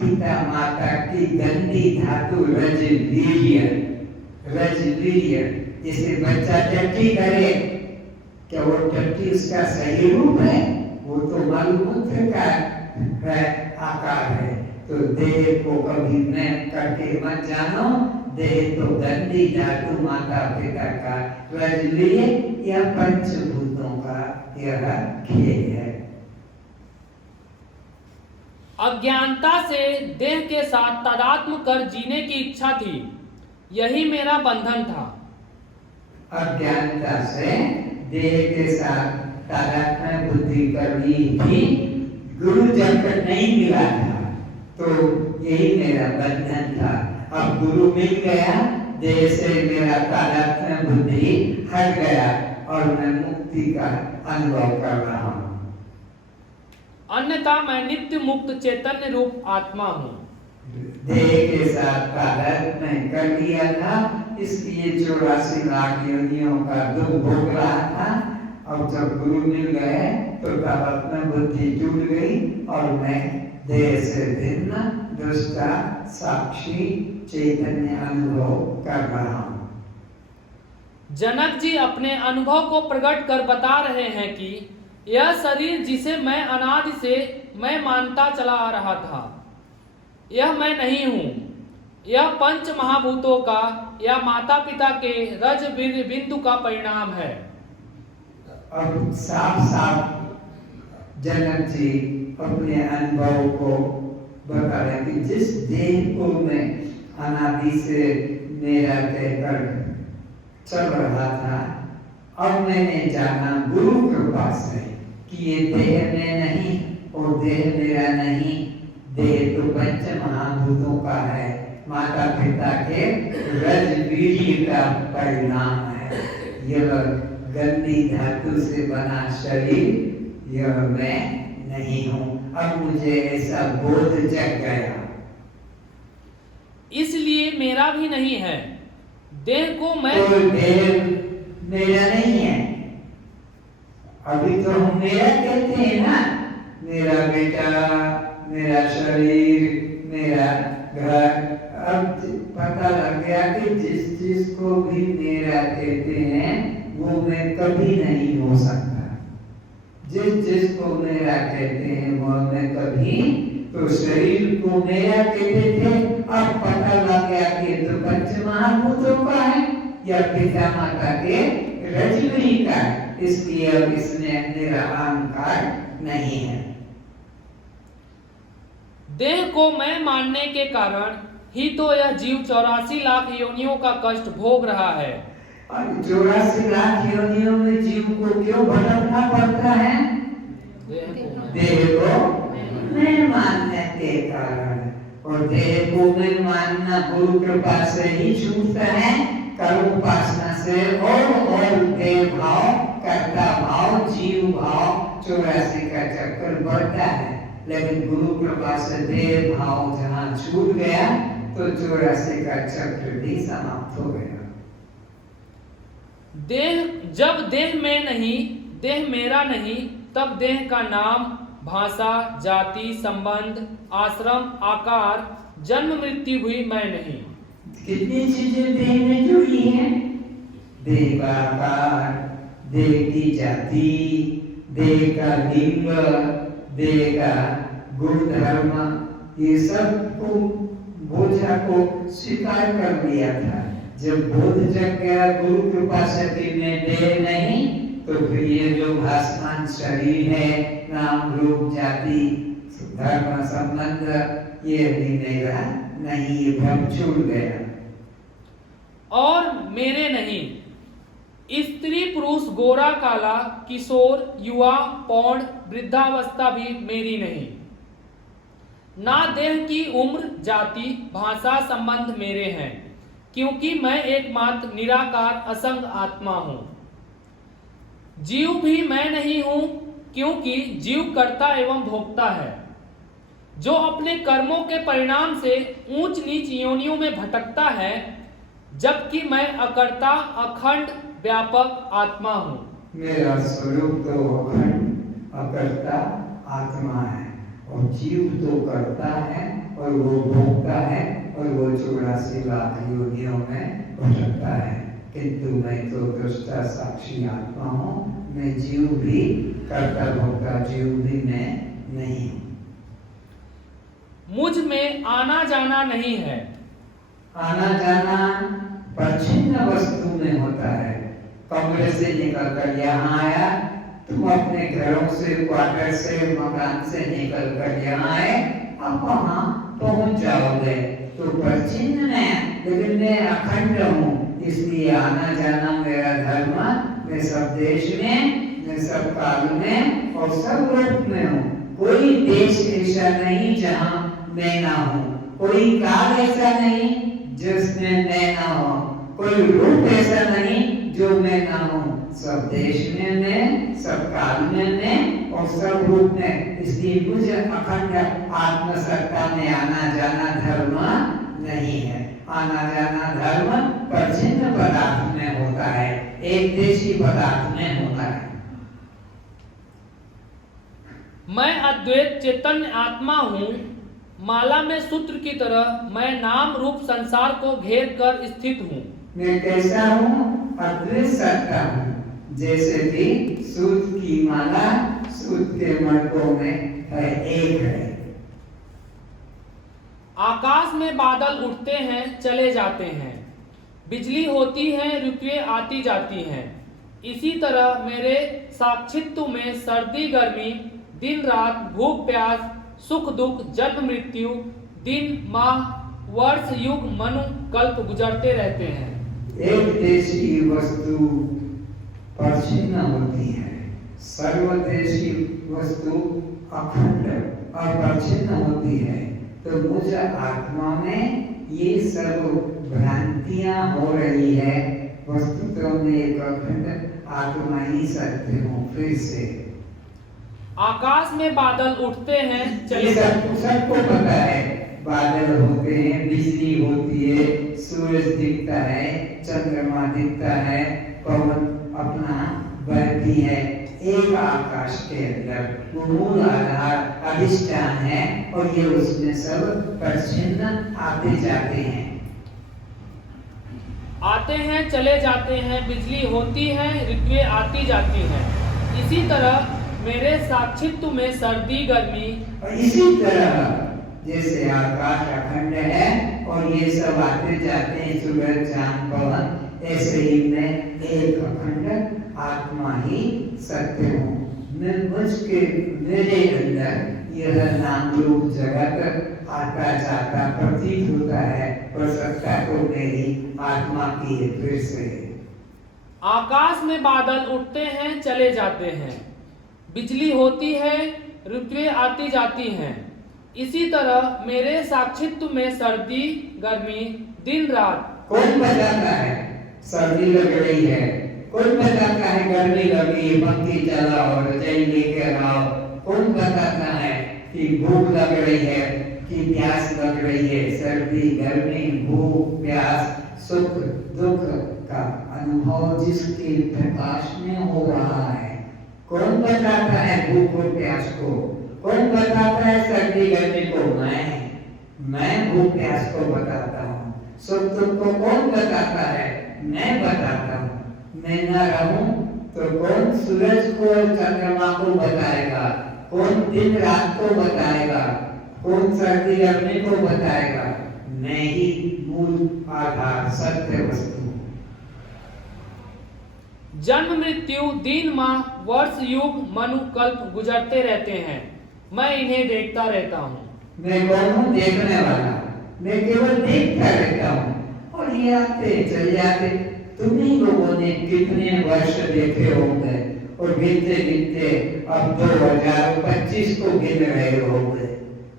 पिता माता की गंदी धातु रजवीर्य। जैसे बच्चा टट्टी करे, क्या वो टट्टी उसका सही रूप है? वो तो मलमूत्र का आकार है। तो देह को कभी मैं करके मत जानो। देह तो गंदी धातु माता पिता का रजवीर्य या पंचभूतों का यह खेल है। अज्ञानता से देह के साथ तादात्म्य कर जीने की इच्छा थी, यही मेरा बंधन था। अज्ञानता से देह के साथ तादात्म्य बुद्धि करनी थी। गुरु जब तक नहीं मिला था तो यही मेरा बंधन था। अब गुरु मिल गया, देह से मेरा तादात्म्य बुद्धि हट गया और मैं मुक्ति का अनुभव कर रहा हूँ। अन्यथा मैं नित्य मुक्त चैतन्य रूप आत्मा हूँ। देह के साथ तादात्म्य कर लिया था, इसलिए 84 लाख योनियों का दुख भोग रहा था। अब जब गुरु मिल गए तो तादात्म्य बुद्धि टूट गई और मैं देह से भिन्न दृष्टा साक्षी चैतन्य अनुभव कर रहा हूँ। जनक जी अपने अनुभव को प्रकट कर बता रहे हैं कि यह शरीर जिसे मैं अनादि से मैं मानता चला आ रहा था, यह मैं नहीं हूँ। यह पंच महाभूतों का या माता पिता के रज बिंदु का परिणाम है। अब साफ साफ जनक जी अपने अनुभव को बता रहे कि जिस देह को मैं अनादि से मेरा कहकर चल रहा था, अब मैंने जाना गुरु कृपा से कि ये देह में नहीं और देह मेरा नहीं। देह तो पंच महाभूतों का है, माता पिता के रजवीर्य का परिणाम है। यह गंदी धातु से बना शरीर यह मैं नहीं हूँ। अब मुझे ऐसा बोध जग गया। इसलिए मेरा भी नहीं है। देह को मैं तो देह मेरा नहीं है। अभी तो हम मेरा कहते हैं ना, मेरा बेटा, मेरा शरीर, मेरा घर। अब पता लग गया कि जिस चीज को भी मेरा कहते हैं वो मैं कभी नहीं हो सकता। जिस को मेरा कहते हैं वो मैं कभी, तो शरीर को मेरा कहते थे, अब पता लग गया कि तो पंच महाभूतों का है या पिता माता के रजनी का है। इसलिए अब इसमें मेरा अहंकार नहीं है। देह को मैं मानने के कारण ही तो यह जीव 84 लाख योनियों का कष्ट भोग रहा है। और 84 लाख योनियों में जीव को क्यों भटकना पड़ता है? देह को मैं मानने के कारण। और देह को मैं मानना गुरु कृपा से ही छूटता है। कर्म उपासना से और देह भाव, कर्ता भाव, जीव भाव 84 का चक्कर बढ़ता है। लेकिन गुरु कृपा से देह भाव जहाँ छूट गया तो 84 का चक्र भी समाप्त हो गया। जब देह में नहीं, देह मेरा नहीं, तब देह का नाम, भाषा, जाति, संबंध, आश्रम, आकार, जन्म मृत्यु हुई मैं नहीं। कितनी चीजें देह में जुड़ी हैं? देह का आकार, देह की जाति, देह का लिंग, देह का गुण धर्म, ये सब को बोझा को स्वीकार कर लिया था। जब बोध जग गया गुरु कृपा से कि मैं देह नहीं, तो फिर ये जो भासमान शरीर है, नाम रूप जाति धर्म संबंध, ये भी मेरा नहीं, ये भ्रम छूट गया। और मेरे नहीं, स्त्री पुरुष गोरा काला किशोर युवा पौढ़ वृद्धावस्था भी मेरी नहीं। ना देह की उम्र जाति भाषा संबंध मेरे हैं, क्योंकि मैं एकमात्र निराकार असंग आत्मा हूँ। जीव भी मैं नहीं हूं, क्योंकि जीव कर्ता एवं भोक्ता है, जो अपने कर्मों के परिणाम से ऊंच नीच योनियों में भटकता है, जबकि मैं अकर्ता अखंड व्यापक आत्मा हूं। मेरा स्वरूप तो अखंड अकर्ता आत्मा है और जीव तो करता है और वो भोगता है और वो 84 लाख योनियों में भटकता है, किंतु मैं तो दृष्टा साक्षी आत्मा हूँ। मैं जीव भी कर्ता भोक्ता, जीव भी मैं नहीं हूँ। मुझ में आना जाना नहीं है। आना जाना परिच्छिन्न वस्तु में होता है। कमरे से निकल कर यहाँ आया, तुम अपने घरों से, क्वार्टर से, मकान से निकल कर यहाँ आए, अब वहाँ पहुँच जाओगे तो परिच्छिन्न है, लेकिन मैं अखंड हूँ, इसलिए आना जाना मेरा धर्म। मैं सब देश में, मैं सब काल में और सब रूप में हूँ। कोई देश ऐसा नहीं जहाँ मैं ना हूँ, कोई काल ऐसा नहीं जिसमें मैं ना हूँ, कोई रूप ऐसा नहीं जो मैं ना हूँ। सब देश में मैं, सब काल में मैं और सब रूप में, इसलिए मुझे अखंड आत्मसत्ता में आना जाना धर्म नहीं है। आना जाना धर्म परिच्छिन्न पदार्थ में होता है, एक देशी पदार्थ में होता है। मैं अद्वैत चैतन्य आत्मा हूँ, माला में सूत्र की तरह मैं नाम रूप संसार को घेर कर स्थित हूँ। मैं कैसा हूँ? अद्वैत सत्ता हूँ, जैसे कि सूत की माला सूत के मणकों में है, एक है। आकाश में बादल उठते हैं चले जाते हैं, बिजली होती है ऋतुएं आती जाती हैं, इसी तरह मेरे साक्षित्व में सर्दी गर्मी, दिन रात, भूख प्यास, सुख दुख, जन्म मृत्यु, दिन माह, वर्ष युग, मनु कल्प गुजरते रहते हैं। एक देशी वस्तु परिच्छिन्न होती है, सर्वदेशी वस्तु अखंड और परिच्छिन्न होती है। तो मुझ आत्मा में ये सब भ्रांतियां हो रही है, वस्तुतः में एक अखंड आत्मा ही सत्य हूँ। फिर से आकाश में बादल उठते हैं चले सबको पता है, बादल होते हैं, बिजली होती है, सूरज दिखता है, चंद्रमा दिखता है, पवन अपना बहती है। एक आकाश के अंदर वो मूल आधार अधिष्ठान है और ये उसमें सब परिच्छिन्न आते जाते हैं, आते हैं चले जाते हैं, बिजली होती है ऋतुएं आती जाती हैं, इसी तरह मेरे साक्षित्व में सर्दी गर्मी। और इसी तरह जैसे आकाश अखंड है और ये सब आते जाते हैं, सूरज चांद पवन, ऐसे ही मैं एक अखंड आत्मा ही सत्य हूँ। मैं मुझके मेरे अंदर यह नाम रूप जगत आता जाता प्रतीत होता है और सत्ता तो मेरी आत्मा की है। फिर से आकाश में बादल उठते हैं चले जाते हैं, बिजली होती है ऋतुएं आती जाती हैं, इसी तरह मेरे साक्षित्व में सर्दी गर्मी, दिन रात। कौन बताता है सर्दी लग रही है? कौन बताता है गर्मी लगी, पंखी चलाओ, रजाई लेके आओ? कौन बताता है कि भूख लग रही है, कि प्यास लग रही है? सर्दी गर्मी, भूख प्यास, सुख दुख का अनुभव जिसके प्रकाश में हो रहा है। कौन बताता है भूख और प्यास को? कौन बताता है सर्दी गर्मी को? मैं भूख प्यास को बताता हूँ। सुख दुख को कौन बताता है? मैं बताता हूँ। मैं न रहूं तो कौन सूरज को और चंद्रमा को बताएगा? कौन दिन रात को बताएगा? कौन सर्दी गर्मी को बताएगा? मैं ही मूल आधार सत्य वस्तु। जन्म मृत्यु, दिन माह, वर्ष युग, मनु कल्प गुजरते रहते हैं, मैं इन्हें देखता रहता हूँ। मैं कौन हूँ? देखने वाला। मैं केवल देखता रहता हूँ और ये आते चले जाते। तुम्हीं लोगों ने कितने वर्ष देखे होंगे और गिनते गिनते अब 2025 को गिन रहे होंगे।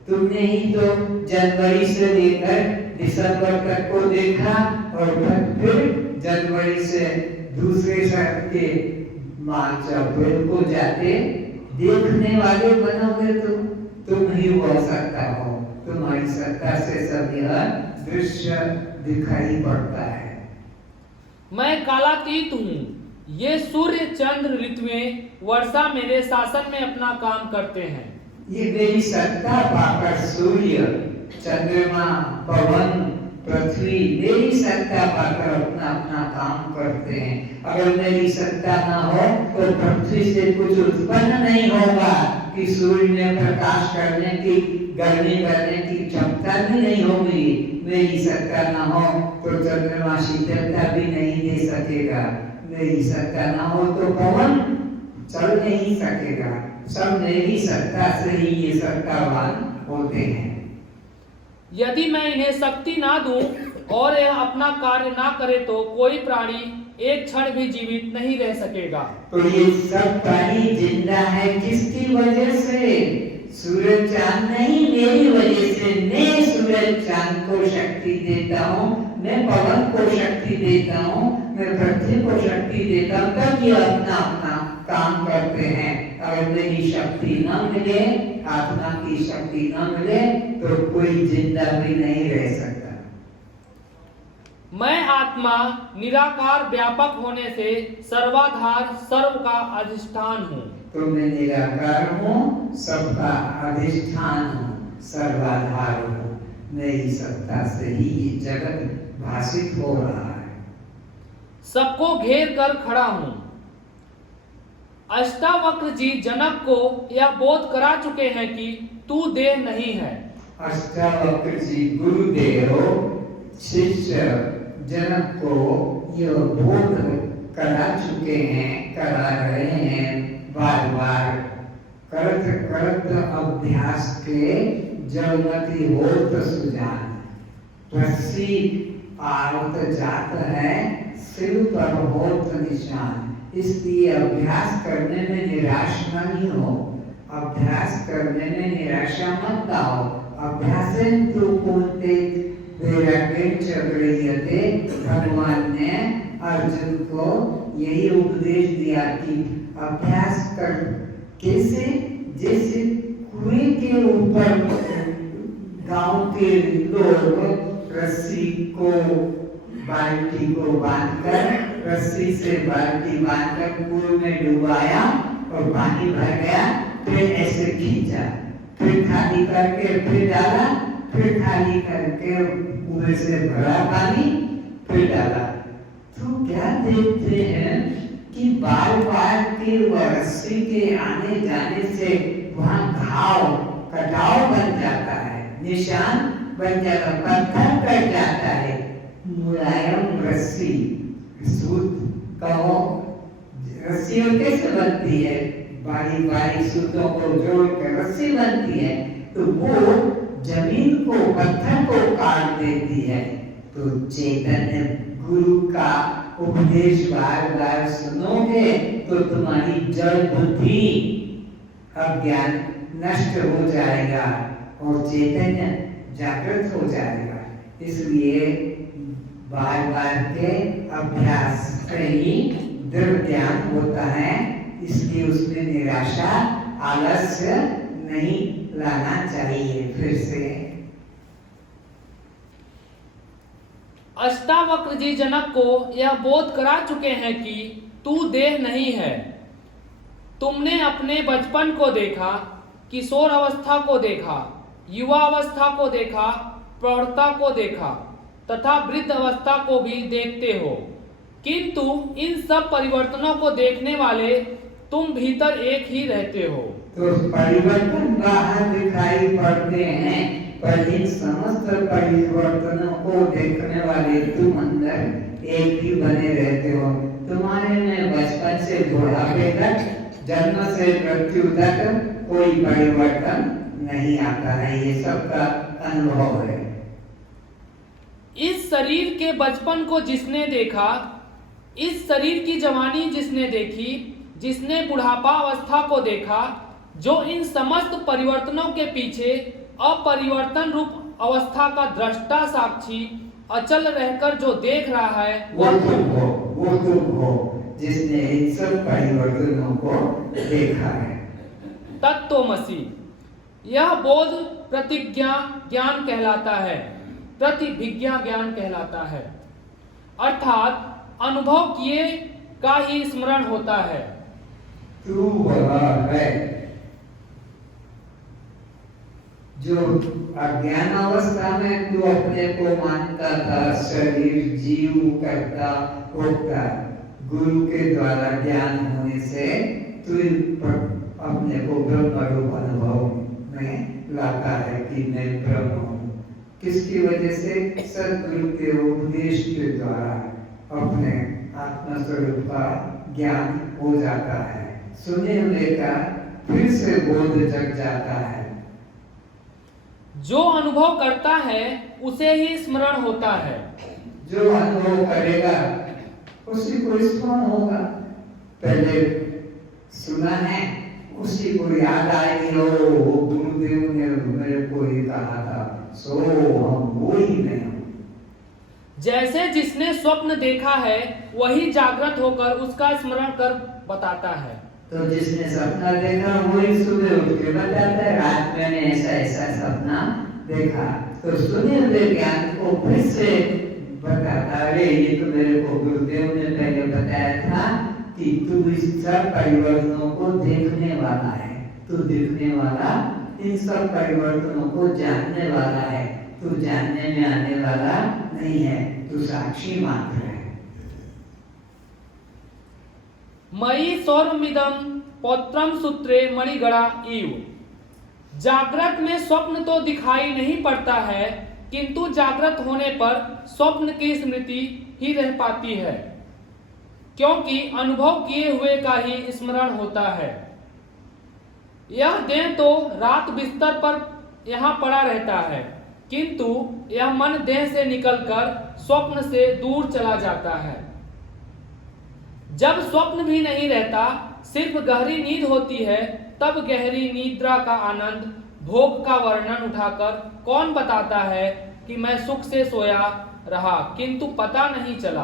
तुमने ही तो जनवरी से लेकर दिसंबर तक को देखा और फिर जनवरी से दूसरे साल के माँ चौपेल को जाते देखने वाले बनोगे तुम ही हो सकता हो। तुम्हारी सत्ता से सब यह दृश्य दिखाई पड़ता है। मैं कालातीत हूँ। ये सूर्य चंद्र ऋतुएं वर्षा मेरे शासन में अपना काम करते हैं। ये मेरी सत्ता पाकर सूर्य चंद्रमा पवन पृथ्वी मेरी सत्ता पाकर अपना अपना काम करते हैं। अगर मेरी सत्ता ना हो तो पृथ्वी से कुछ उत्पन्न नहीं होगा कि सूर्य में प्रकाश करने की गर्मी करने की क्षमता भी नहीं होगी। मेरी सत्ता ना हो तो चंद्रमा शीतलता भी नहीं दे सकेगा। मेरी सत्ता ना हो तो पवन चल नहीं सकेगा। सब मेरी सत्ता से ही ये सत्तावान होते हैं। यदि मैं इन्हें शक्ति ना दूं और यह अपना कार्य ना करे तो कोई प्राणी एक क्षण भी जीवित नहीं रह सकेगा। तो ये सब प्राणी जिंदा है किसकी वजह से? सूरज चांद नहीं, मेरी वजह से। मैं सूरज चांद को शक्ति देता हूँ, मैं पवन को शक्ति देता हूँ, मैं पृथ्वी को शक्ति देता हूँ, तब ये अपना अपना काम करते हैं। अगर मेरी शक्ति न मिले, आत्मा की शक्ति न मिले तो कोई जिंदा भी नहीं रह सकता। मैं आत्मा निराकार व्यापक होने से सर्वाधार सर्व का अधिष्ठान हूँ। तो मैं निराकार हूँ, सबका अधिष्ठान हूँ, सर्वाधार हूँ। मेरी सत्ता से ही ये जगत भाषित हो रहा है। सबको घेर कर खड़ा हूँ। अष्टावक्र जी जनक को यह बोध करा चुके हैं कि तू देह नहीं है। अष्टावक्र जी गुरुदेव शिष्य जनक को यह बोध करा चुके हैं, करा रहे हैं। बार बार करत करत अभ्यास के जलमति होत सुजान। रस्सी आवत जात है, सिर पर होत निशान। इसलिए अभ्यास करने में निराश नहीं हो। अभ्यास करने में निराशा मत लाओ। अभ्यासेन तु कुंते वैराग्येन च गृह्यते। भगवान ने अर्जुन को यही उपदेश दिया कि अभ्यास कर। कैसे? जैसे कुएं के ऊपर गांव के लोग रस्सी को बाल्टी को बांधकर, रस्सी से बाल्टी बांधकर कुएं में डुबाया और पानी भर गया, फिर ऐसे खींचा, फिर खाली करके फिर डाला, फिर खाली करके कुएं से भरा पानी फिर डाला। तो क्या देखते हैं कि बार बार के रस्सी के आने जाने से वहाँ घाव कटाव बन जाता है, निशान बन जाता, पत्थर कट जाता है। मुलायम रस्सी, सूत कहो, रस्सी कैसे बनती है? बारी बारी सूतों को जोड़कर रस्सी बनती है, तो वो जमीन को, पत्थर को काट देती है। तो चैतन्य गुरु का उपदेश बार बार सुनोगे तो तुम्हारी जड़ बुद्धि अज्ञान नष्ट हो जाएगा और चैतन्य जागृत हो जाएगा। इसलिए बार बार के अभ्यास से ही दृढ़ ज्ञान होता है। इसलिए उसमें निराशा, आलस्य नहीं लाना चाहिए। फिर से अष्टावक्र जी जनक को यह बोध करा चुके हैं कि तू देह नहीं है। तुमने अपने बचपन को देखा, किशोर अवस्था को देखा, युवा अवस्था को देखा, प्रौढ़ता को देखा तथा वृद्ध अवस्था को भी देखते हो, किंतु इन सब परिवर्तनों को देखने वाले तुम भीतर एक ही रहते हो। तो परिवर्तन बाहर दिखाई पड़ते हैं, पर इन समस्त परिवर्तनों को देखने वाले तुम अंदर एक ही बने रहते हो। तुम्हारे में बचपन से बुढ़ापे तक, जन्म से मृत्यु तक कोई परिवर्तन नहीं आता है। ये सबका अनुभव है। इस शरीर के बचपन को जिसने देखा, इस शरीर की जवानी जिसने देखी, जिसने बुढ़ापा अवस्था को देखा, जो इन समस्त परिवर्तनों के पीछे अपरिवर्तन रूप अवस्था का दृष्टा साक्षी अचल रहकर जो देख रहा है, वो तुम हो, वो तुम हो। जिसने इन सब परिवर्तनों को देखा है। तत्वमसि, यह बोध प्रतिज्ञा ज्ञान कहलाता है, प्रतिभिज्ञा ज्ञान कहलाता है, अर्थात अनुभव किए का ही स्मरण होता है। तू वह है जो अज्ञान अवस्था में तू अपने को मानता था शरीर जीव करता होता, गुरु के द्वारा ज्ञान होने से तू अपने को ब्रह्म रूप अनुभव में लाता है कि मैं ब्रह्म हूँ। किसकी वजह से? सद्गुरु के उपदेश के द्वारा अपने आत्मा स्वरूप का ज्ञान हो जाता है। सुने हुए का फिर से बोध जग जाता है। जो अनुभव करता है उसे ही स्मरण होता है। जो अनुभव करेगा उसी को स्मरण होगा। पहले सुना है उसी को याद आएगी, ओ गुरुदेव ने मेरे को ये कहा था, सो हम वो ही नहीं। जैसे जिसने स्वप्न देखा है वही जागृत होकर उसका स्मरण कर बताता है। तो जिसने सपना देखा वही सुबह उठ के बताता है, रात मैंने ऐसा ऐसा सपना देखा। तो सुने हुए ज्ञान को फिर से बताता, अरे ये तो मेरे को गुरुदेव ने पहले बताया था कि तू इस सब परिवर्तनों को देखने वाला है, तू देखने वाला, इन सब परिवर्तनों को जानने वाला है, तू जानने में आने वाला नहीं है, तू साक्षी मात्र है। मयि सौरमिदं पौत्रम सूत्रे मणिगणा इव। जागृत में स्वप्न तो दिखाई नहीं पड़ता है, किंतु जागृत होने पर स्वप्न की स्मृति ही रह पाती है, क्योंकि अनुभव किए हुए का ही स्मरण होता है। यह देह तो रात बिस्तर पर यहाँ पड़ा रहता है, किंतु यह मन देह से निकलकर स्वप्न से दूर चला जाता है। जब स्वप्न भी नहीं रहता, सिर्फ गहरी नींद होती है, तब गहरी निद्रा का आनंद, भोग का वर्णन उठाकर कौन बताता है कि मैं सुख से सोया रहा किंतु पता नहीं चला।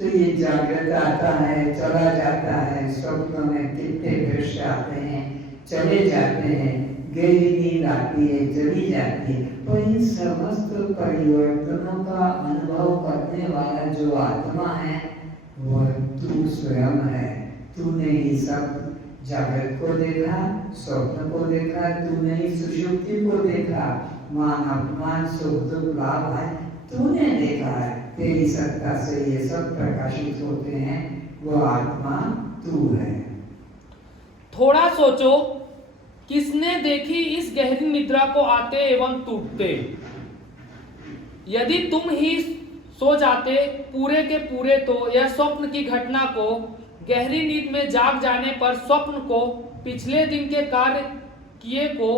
तो ये जागृत आता है, चला जाता है, स्वप्न में कितने दृश्य आते हैं, चले जाते हैं, गहरी नींद आती है, चली जाती है। तो इन समस्त परिवर्तनों का अनुभव करने वाला जो आत्मा है वह तू स्वयं है। तूने ही सब जागृत को देखा, स्वप्न को देखा, तूने ही सुषुप्ति को देखा, मान अपमान सुख दुख लाभ है तूने देखा है। तेरी सत्ता से ये सब प्रकाशित होते हैं, वो आत्मा तू है। थोड़ा सोचो, किसने देखी इस गहरी निद्रा को आते एवं टूटते? यदि तुम ही सो जाते पूरे के पूरे, तो यह स्वप्न की घटना को, गहरी नींद में जाग जाने पर स्वप्न को, पिछले दिन के कार्य किए को,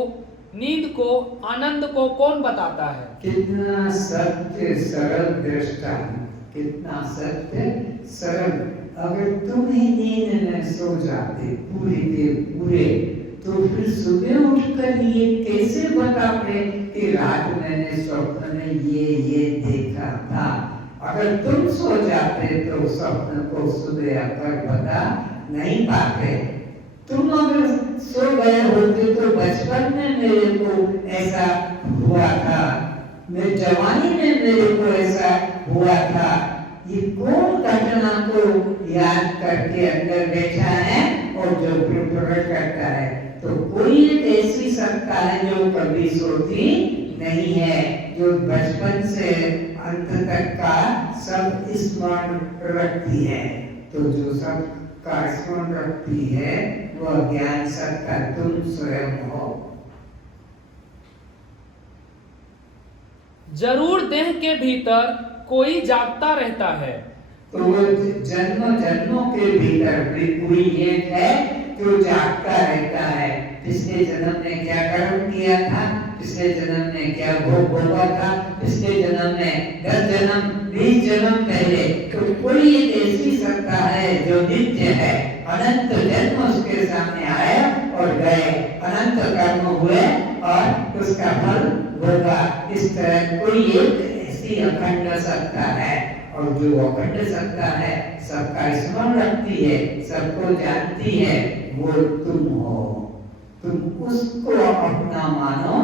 नींद को, आनंद को कौन बताता है? कितना सत्य सरल दृष्टांत, कितना सत्य सरल। अगर तुम ही नींद में सो जाते पूरे के पूरे, तो फिर सुबह उठकर ये कैसे बताते कि रात मैंने स्वप्न में ये देखा था? अगर तुम सो जाते तो स्वप्न को सुबह आकर बता नहीं पाते। तुम अगर सो गए होते तो बचपन में मेरे को ऐसा हुआ था, मेरी जवानी में मेरे को ऐसा हुआ था, ये कौन घटना को याद करके अंदर बैठा है और जो प्रकट करता है? तो कोई एक ऐसी सत्ता है जो कभी सोती नहीं है, जो बचपन से अंत तक का सब स्मरण रखती है। तो जो सब का स्मरण रखती है वह ज्ञान सत्ता तुम स्वयं हो। जरूर देह के भीतर कोई जागता रहता है। तो वो जन्म जन्मों के भीतर भी कोई एक है जो जागता रहता है। पिछले जन्म में क्या कर्म किया था, पिछले जन्म में क्या भोग भोगा था, पिछले जन्म में 10 जन्म 20 जन्म पहले, तो कोई एक ऐसी सत्ता है जो नित्य है। अनंत जन्म उसके सामने आए और गए, अनंत कर्म हुए और उसका फल भोगा। इस तरह कोई एक ऐसी अखंड सत्ता है और जो अखंड सत्ता है, सबका स्मरण रखती है, सबको जानती है, वो तुम हो। तुम उसको अपना मानो,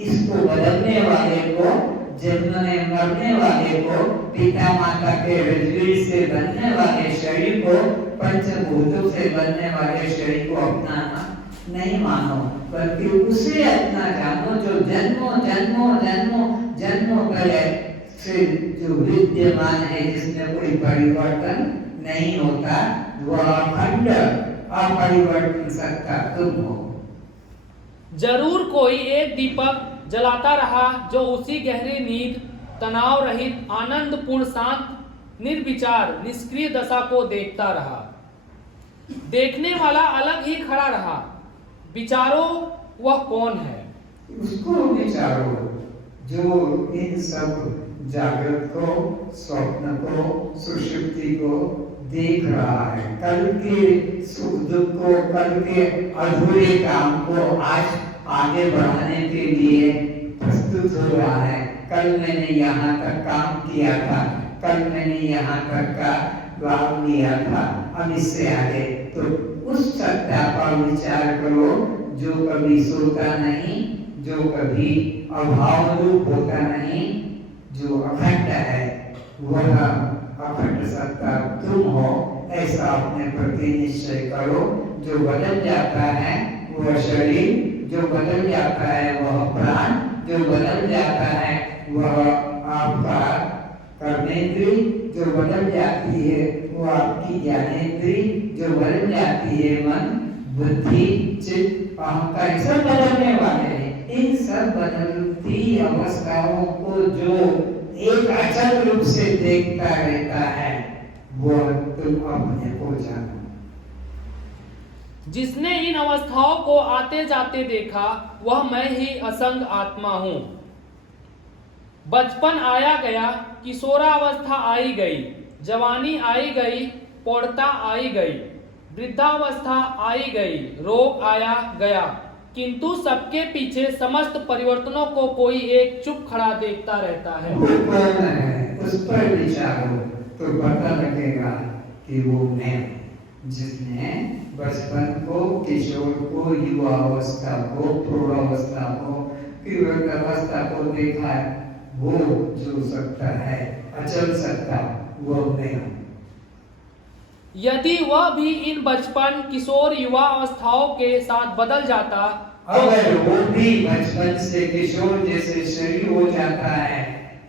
इसको बदलने वाले को, जन्मने मरने वाले को, पिता माता के हृदय से बनने वाले शरीर को, पंचभूतों से बनने वाले शरीर को अपना नहीं मानो, बल्कि उसे अपना जानो जो जन्मों जन्मों जन्मों जन्मों पहले से जो विद्यमान है, जिसमें कोई परिवर्तन नहीं होता, वह अखंड अपरिवर्तन सत्ता तुम हो। जरूर कोई एक दीपक जलाता रहा जो उसी गहरी नींद, तनाव रहित, आनंदपूर्ण, शांत, निर्विचार, निष्क्रिय दशा को देखता रहा। देखने वाला अलग ही खड़ा रहा। विचारो वह कौन है? उसको विचारो जो इन सब जागृत को, स्वप्न को, सुषुप्ति को देख रहा है, कल के सुख दुख को, कल के अधूरे काम को आज आगे बढ़ाने के लिए प्रस्तुत हो रहा है। कल मैंने यहाँ तक काम किया था, कल मैंने यहाँ तक का लाभ लिया था, अब इससे आगे तो उस सत्ता पर विचार करो जो कभी सोता नहीं, जो कभी अभाव रूप होता नहीं, जो अखंड है, वह अखंड सत्ता तुम हो। ऐसा अपने प्रति निश्चय करो। जो बदल जाता है वह शरीर, जो बदल जाता है वह प्राण, जो बदल जाता है वह आपका कर्मेंद्री, जो बदल जाती है वो आपकी ज्ञानेंद्री, जो बदल जाती है मन, बुद्धि, चित्त, अहंकार, सब बदलने वाले हैं। इन सब बदलती अवस्थाओं को जो एक अचल रूप से देखता रहता है, वो तुम अपने को जानो। जिसने इन अवस्थाओं को आते जाते देखा, वह मैं ही असंग आत्मा हूं। बचपन आया गया, किशोरावस्था आई गई, जवानी आई गई, पौढ़ता आई गई, वृद्धावस्था आई गई, रोग आया गया, किंतु सबके पीछे समस्त परिवर्तनों को कोई एक चुप खड़ा देखता रहता है। वो कौन है? उस पर विचारो तो पता लगेगा कि वो मैं, जिसने बचपन को, किशोर को, युवा अवस्था को, प्रौढ़ावस्था को, वृद्धावस्था को देखा है, वो जो सत्ता है, अचल सत्ता, वो मैं हूं। यदि वह भी इन बचपन, किशोर, युवा अवस्थाओं के साथ बदल जाता, अगर वो भी बचपन से किशोर जैसे शरीर हो जाता है,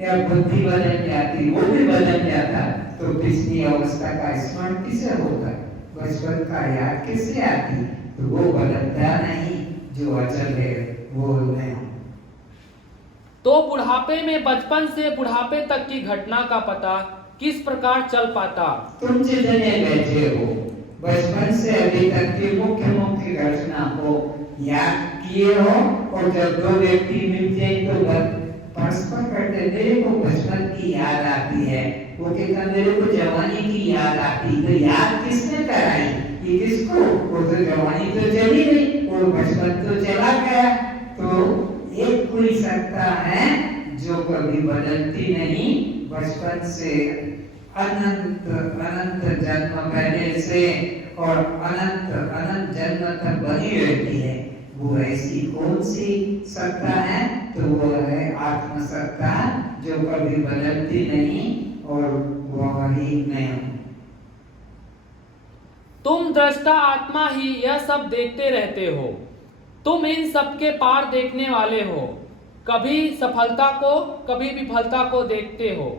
या बुद्धि बदल जाती, वो भी बदल जाता, तो पिछली अवस्था का स्मरण किसे होता? बचपन का याद किसे आती? तो वो बदलता नहीं, जो अचल है वो मैं हूं। तो बुढ़ापे में बचपन से बुढ़ापे तक की घटना का पता किस प्रकार चल पाता? तुम जितने बैठे हो, बचपन से अभी तक की मुख्य मुख्य घटना को याद किए हो, और जब दो व्यक्ति मिलते हैं तो परस्पर करते, मेरे को बचपन की याद आती है, वो कहता मेरे को जवानी की याद आती, तो याद किसने कराई? ये किसको? वो तो जवानी तो चली गई और बचपन तो चला गया। तो एक कोई सत्ता है जो कभी बदलती नहीं, बचपन से अनंत अनंत जन्म पहले से और अनंत अनंत जन्म तक बनी रहती है। वो ऐसी कौन सी सत्ता है? तो वो है आत्म सत्ता, जो कभी बदलती नहीं, और वही मैं हूं। तुम दृष्टा आत्मा ही यह सब देखते रहते हो। तुम इन सब के पार देखने वाले हो। कभी सफलता को, कभी विफलता को देखते हो।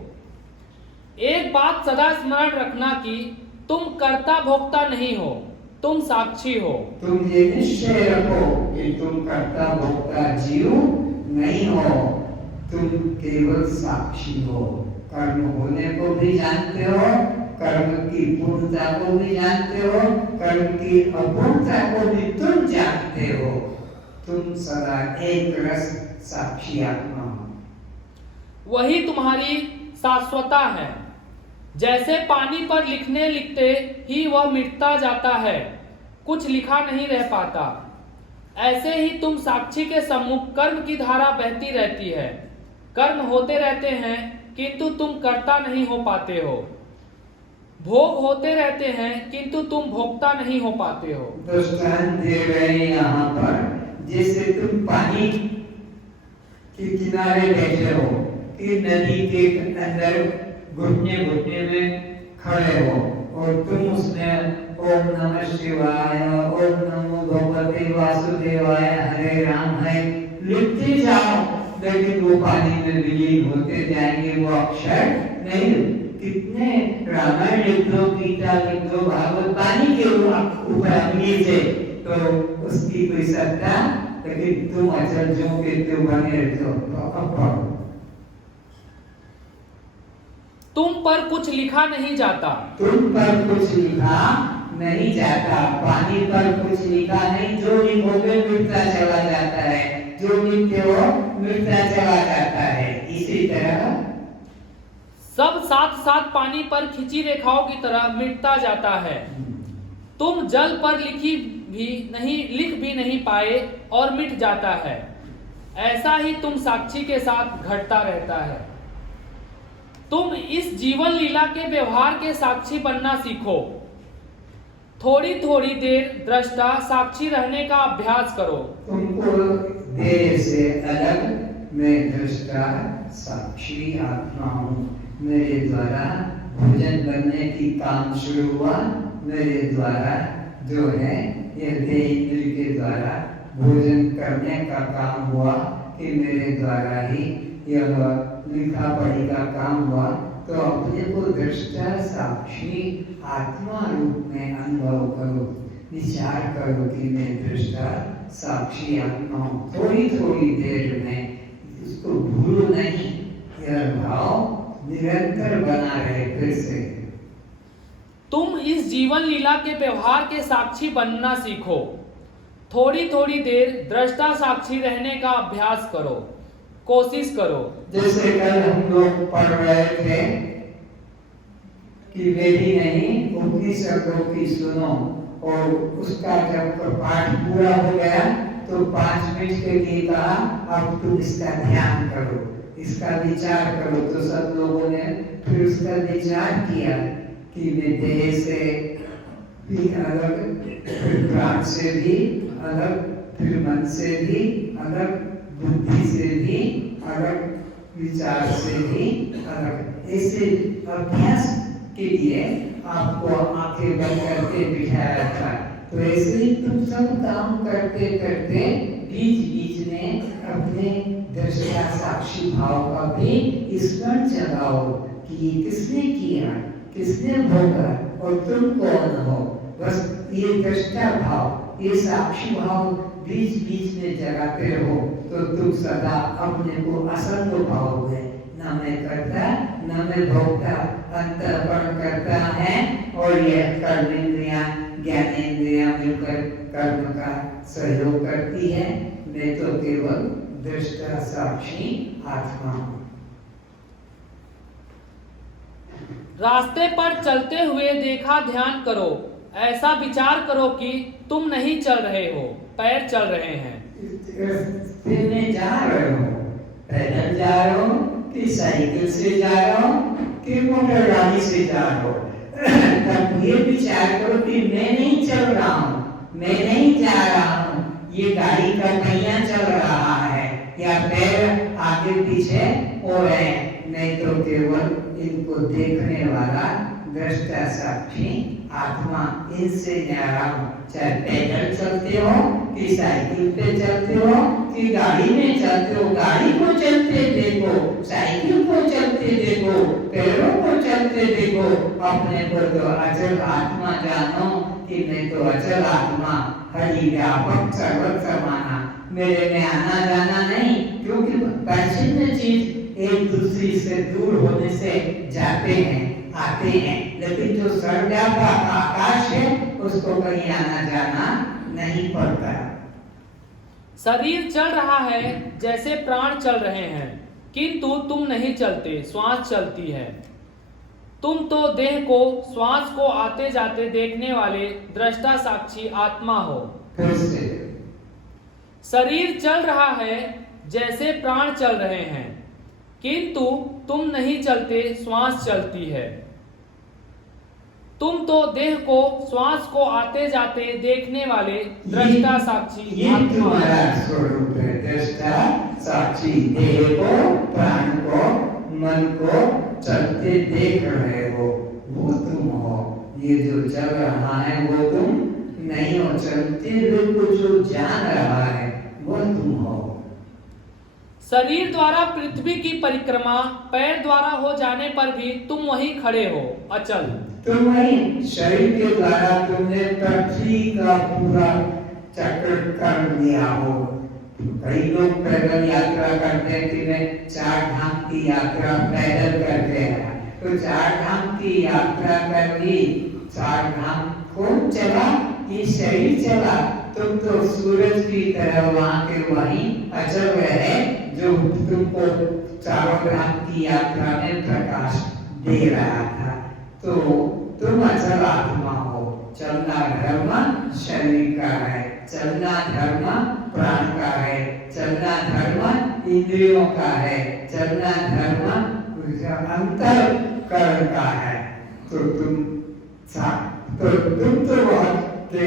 एक बात सदा स्मरण रखना कि तुम कर्ता भोक्ता नहीं हो, तुम साक्षी हो। तुम ये निश्चय रखो कि तुम कर्ता भोक्ता जीव नहीं हो, तुम केवल साक्षी हो। कर्म होने को भी जानते हो, कर्म की पूर्णता को भी जानते हो, कर्म की अपूर्णता को भी तुम जानते हो। तुम सदा एक रस साक्षी आत्मा हो। वही तुम्हारी शाश्वता है। जैसे पानी पर लिखने लिखते ही वह मिटता जाता है, कुछ लिखा नहीं रह पाता, ऐसे ही तुम साक्षी के सम्मुख कर्म की धारा बहती रहती है। कर्म होते रहते हैं, किंतु तुम कर्ता नहीं हो पाते हो। भोग होते रहते हैं किंतु तुम भोक्ता नहीं हो पाते हो। दृष्टांत दे रहे हैं यहाँ पर, जैसे तुम पानी के किनारे बैठे हो कि नदी के अंदर घुटने घुटने में खड़े हो और तुम उसमें ओम नमः शिवाय, ओम नमो भगवते वासुदेवाय, हरे राम है लिखते जाओ, लेकिन वो पानी में विलीन होते जाएंगे, वो अक्षर नहीं। कितने रामायण लिख दो, गीता लिख दो, भागवत पानी के ऊपर अंग्रेज है तो उसकी कोई सत्ता, लेकिन तुम अचल जो के तुम बने रहते हो। तो अब पढ़ो। तुम पर कुछ लिखा नहीं जाता, तुम पर कुछ लिखा नहीं जाता, पानी पर कुछ लिखा नहीं, जो लिखोगे मिटता चला जाता है, जो लिखते हो मिटता चला जाता है। इसी तरह सब साथ साथ पानी पर खिंची रेखाओं की तरह मिटता जाता है। तुम जल पर लिख भी नहीं पाए और मिट जाता है। ऐसा ही तुम साक्षी के साथ घटता रहता है। तुम इस जीवन लीला के व्यवहार के साक्षी बनना सीखो। थोड़ी थोड़ी देर दृष्टा साक्षी रहने का अभ्यास करो। तुमको देह से अलग मैं दृष्टा साक्षी आत्मा हूँ। मेरे द्वारा भोजन बनने की काम शुरू हुआ, मेरे द्वारा जो है ये देह इंद्रिय के द्वारा भोजन करने का काम हुआ कि मेरे द्वारा ही यह लिखा पढ़ी का काम हुआ। तो अपने को दृष्टा साक्षी आत्मा रूप में अनुभव करो, विचार करो कि मैं दृष्टा साक्षी आत्मा हूँ। थोड़ी थोड़ी देर में इसको भूलो नहीं, यह भाव निरंतर बना रहे। फिर से तुम इस जीवन लीला के व्यवहार के साक्षी बनना सीखो। थोड़ी थोड़ी देर दृष्टा साक्षी रहने का अभ्यास करो, कोशिश करो। जैसे कल हम लोग पढ़ रहे थे कि वेदी नहीं उपनिषदों की सुनो, और उसका जब पाठ पूरा हो गया तो 5 मिनट के लिए कहा अब तुम इसका ध्यान करो, इसका विचार करो। तो सब लोगों ने फिर उसका विचार किया कि मैं देह से भी अलग, फिर प्राण से भी अलग, फिर मन से भी अलग, बुद्धि से भी अलग, विचार से भी अलग। ऐसे अभ्यास के लिए आपको आंखें बंद करके बिठाया था। तो ऐसे ही तुम सब काम करते करते बीच बीच में अपने दृष्टा साक्षी भाव का भी स्मरण जगाओ कि ये किसने किया, किसने भोगा और तुम कौन हो। बस ये दृष्टा भाव, ये साक्षी भाव बीच बीच में जगाते रहो तो तुम सदा अपने को असंग पाओगे। न मैं करता न मैं भोगता, अंतःकरण करता है और यह कर्मेंद्रियां ज्ञानेंद्रियां मिलकर कर्म का सहयोग करती है। मैं तो केवल दृष्टा साक्षी आत्मा हूँ। रास्ते पर चलते हुए देखा ध्यान करो। ऐसा विचार करो कि तुम नहीं चल रहे हो, पैर चल रहे हैं। में जा रहे हो, पैदल जा रहे हो कि साइकिल से जा रहे हो कि मोटर गाड़ी से जा रहे हो। तब ये विचार करो कि मैं नहीं चल रहा हूँ, मैं नहीं जा रहा हूँ, ये गाड़ी का पहिया चल रहा है या पैर आगे पीछे हो रहे हैं। मैं तो केवल इनको देखने वाला दृष्टा साक्षी आत्मा, इनसे जा रहा हूँ। चाहे पैदल चलते हो कि साइकिल पे चलते हो कि गाड़ी में चलते हो, गाड़ी को चलते देखो, साइकिल को चलते देखो, पैरों को चलते देखो। अपने को तो अचल आत्मा जानो कि मैं तो अचल आत्मा, हरि व्यापक सर्वत्र माना। मेरे में आना जाना नहीं, क्योंकि परिचिन्न चीज एक दूसरी से दूर होने से जाते हैं आते हैं, लेकिन जो सर्वव्यापक आकाश है उसको कहीं आना जाना नहीं पड़ता। शरीर चल रहा है जैसे प्राण चल रहे हैं, किंतु तुम नहीं चलते, श्वास चलती है। तुम तो देह को, श्वास को आते जाते देखने वाले दृष्टा साक्षी आत्मा हो। फिर से शरीर चल रहा है जैसे प्राण चल रहे हैं, किंतु तुम नहीं चलते, श्वास चलती है। तुम तो देह को, श्वास को आते जाते देखने वाले दृष्टा साक्षी ये तुम्हारा स्वरूप है। दृष्टा साक्षी, देह को, प्राण को, मन को चलते देख रहे हो, वो तुम हो। ये जो चल रहा है वो तुम नहीं हो। चलते हुए को जो जान रहा है वो तुम हो। शरीर द्वारा पृथ्वी की परिक्रमा पैर द्वारा हो जाने पर भी तुम वहीं खड़े हो, अचल। तुम वहीं शरीर के द्वारा तुमने पृथ्वी का पूरा चक्र कर लिया हो। कई लोग पैदल यात्रा करते हैं कि मैं 4 धाम की यात्रा पैदल करते हैं। तो 4 धाम की यात्रा कर ली, 4 धाम कौन चला? ये शरीर चला। तुम तो सूरज की तरह वहां के वहीं अचल रहे, जो तुमको 4 धाम की यात्रा में प्रकाश दे रहा था। तो तुम अचल आत्मा हो। चलना धर्म शरीर का है, चलना धर्म प्राण का है, चलना धर्म इंद्रियों का है, चलना धर्म अंतःकरण का है। तो तुम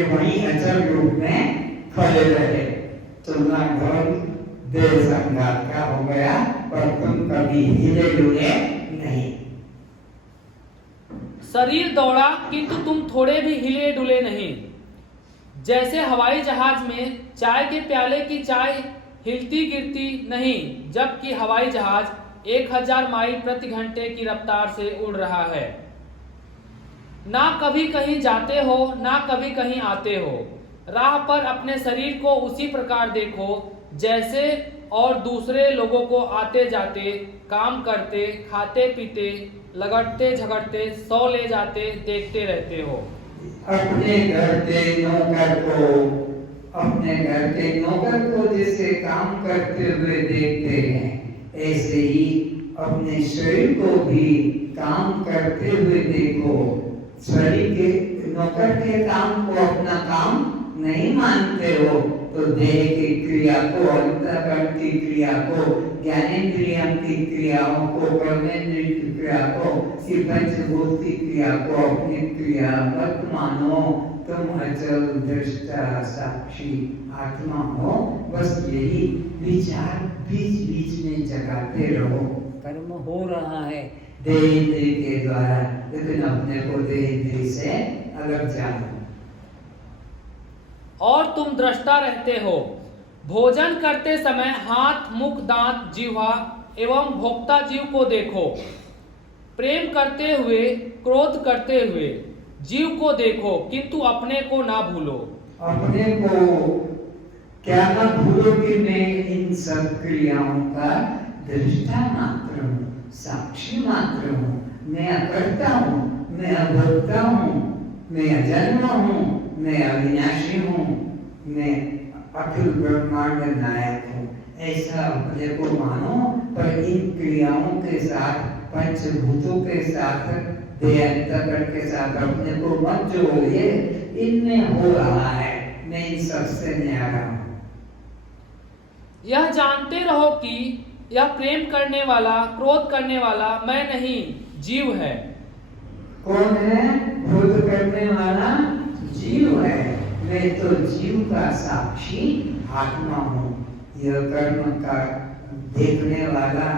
वही अचल रूप में खड़े रहे। चलना धर्म देह संघात का हो गया, पर तुम कभी हिले डुले नहीं। शरीर दौड़ा किंतु तुम थोड़े भी हिले डुले नहीं। जैसे हवाई जहाज में चाय के प्याले की चाय हिलती गिरती नहीं, जबकि हवाई जहाज 1000 माइल प्रति घंटे की रफ्तार से उड़ रहा है। ना कभी कहीं जाते हो, ना कभी कहीं आते हो। राह पर अपने शरीर को उसी प्रकार देखो जैसे और दूसरे लोगों को आते जाते, काम करते, खाते पीते, लगड़ते झगड़ते, सौ ले जाते देखते रहते हो। अपने घर के नौकर को जैसे काम करते हुए देखते हैं, ऐसे ही अपने शरीर को भी काम करते हुए देखो। शरीर के नौकर के काम को अपना काम नहीं मानते हो, तो देह की क्रिया को, अंतःकरण की क्रिया को, ज्ञानेंद्रियम की क्रियाओं को, कर्मेंद्रिय की क्रिया को, पंचभूत की क्रिया को अपनी क्रिया मत मानो। तुम अचल दृष्टा साक्षी आत्मा हो। बस यही विचार बीच बीच में जगाते रहो। कर्म हो रहा है देह इंद्रिय के द्वारा, लेकिन अपने को देह इंद्रिय से अलग जानो। और तुम दृष्टा रहते हो। भोजन करते समय हाथ, मुख, दांत, जिह्वा एवं भोक्ता जीव को देखो। प्रेम करते हुए, क्रोध करते हुए जीव को देखो, किंतु अपने को ना भूलो। अपने को क्या ना भूलो कि मैं इन सब क्रियाओं का दृष्टा मात्र हूँ, साक्षी मात्र हूँ। मैं अकर्ता हूँ, मैं अभोक्ता हूँ, मैं अजन्मा हूँ, मैं अविनाशी हूँ, मैं अखिल ब्रह्मांड नायक हूँ। ऐसा अपने को मानो, पर इन क्रियाओं के साथ, पंचभूतों के साथ, देह अंतःकरण के साथ अपने को मत जोड़िए। इनमें हो रहा है, मैं इन सबसे न्यारा हूँ। यह जानते रहो कि यह प्रेम करने वाला, क्रोध करने वाला मैं नहीं, जीव है। कौन है? क्रोध करने वाला जीव है। मैं तो जीव का साक्षी आत्मा हूँ। यह कर्म का देखने वाला,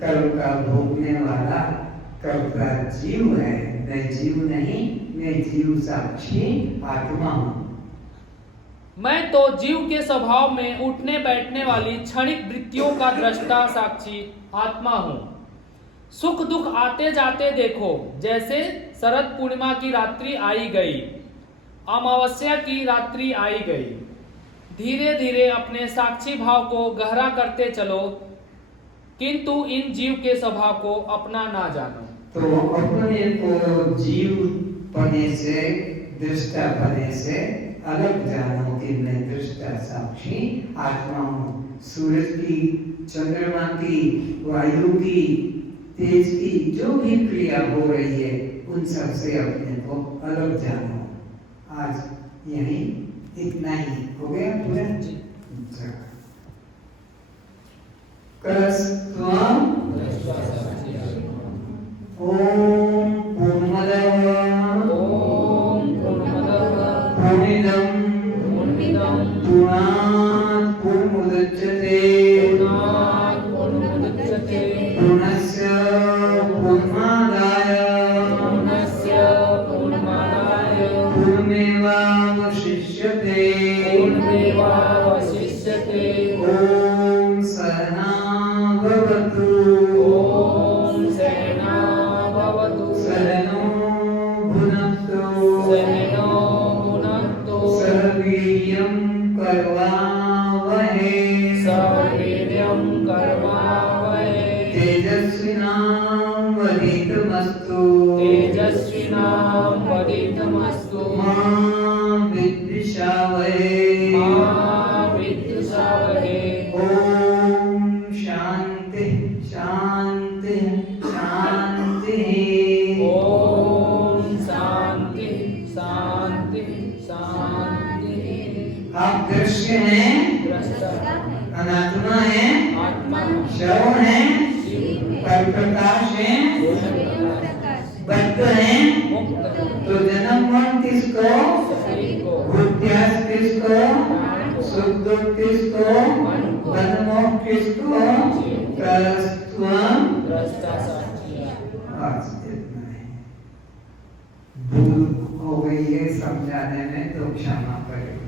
कर्म का भोगने वाला कर्ता जीव है। मैं जीव नहीं, मैं जीव साक्षी आत्मा हूँ। मैं तो जीव के स्वभाव में उठने बैठने वाली क्षणिक वृत्तियों का दृष्टा साक्षी आत्मा हूँ। सुख दुख आते जाते देखो, जैसे शरद पूर्णिमा की रात्रि आई गई, अमावस्या की रात्रि आई गई। धीरे धीरे अपने साक्षी भाव को गहरा करते चलो, किंतु इन जीव के स्वभाव को अपना ना जानो। तो अपने को जीव पने से, दृष्टा पने से अलग जानो कि मैं दृष्टा साक्षी आत्मा हूँ। सूरज की, चंद्रमा की, वायु की, तेज की जो भी क्रिया हो रही है, उन सब से अपने को अलग जानो। आज यही इतना ही हो गया पूरा। ओम सहना भवतु ओम सहना भवतु सहनो भुनक्तु सहनो भुनक्तु सह वीर्यं करवावहै सवीर्यं करवावहै तेजस्विनावधीतमस्तु तेजस्विनावधीतमस्तु मा विद्विषावहै मा विद्विषावहै ओम शांति शांति शांति ओम शांति शांति शांति। आप दृश्य हैं, दृष्टा अनात्मा है, आत्मा श्रवण है, शिव पर प्रकाश है, बद्ध है। मुक्त तो जन्म मरण किसको, शरीर को भूत्यास किसको, सुख दुख किसको, बंध मोक्ष किसको, तस्त्वं दृष्टा साक्षी है। बस इतना है। भूल हो गई है समझाने में तो क्षमा करें।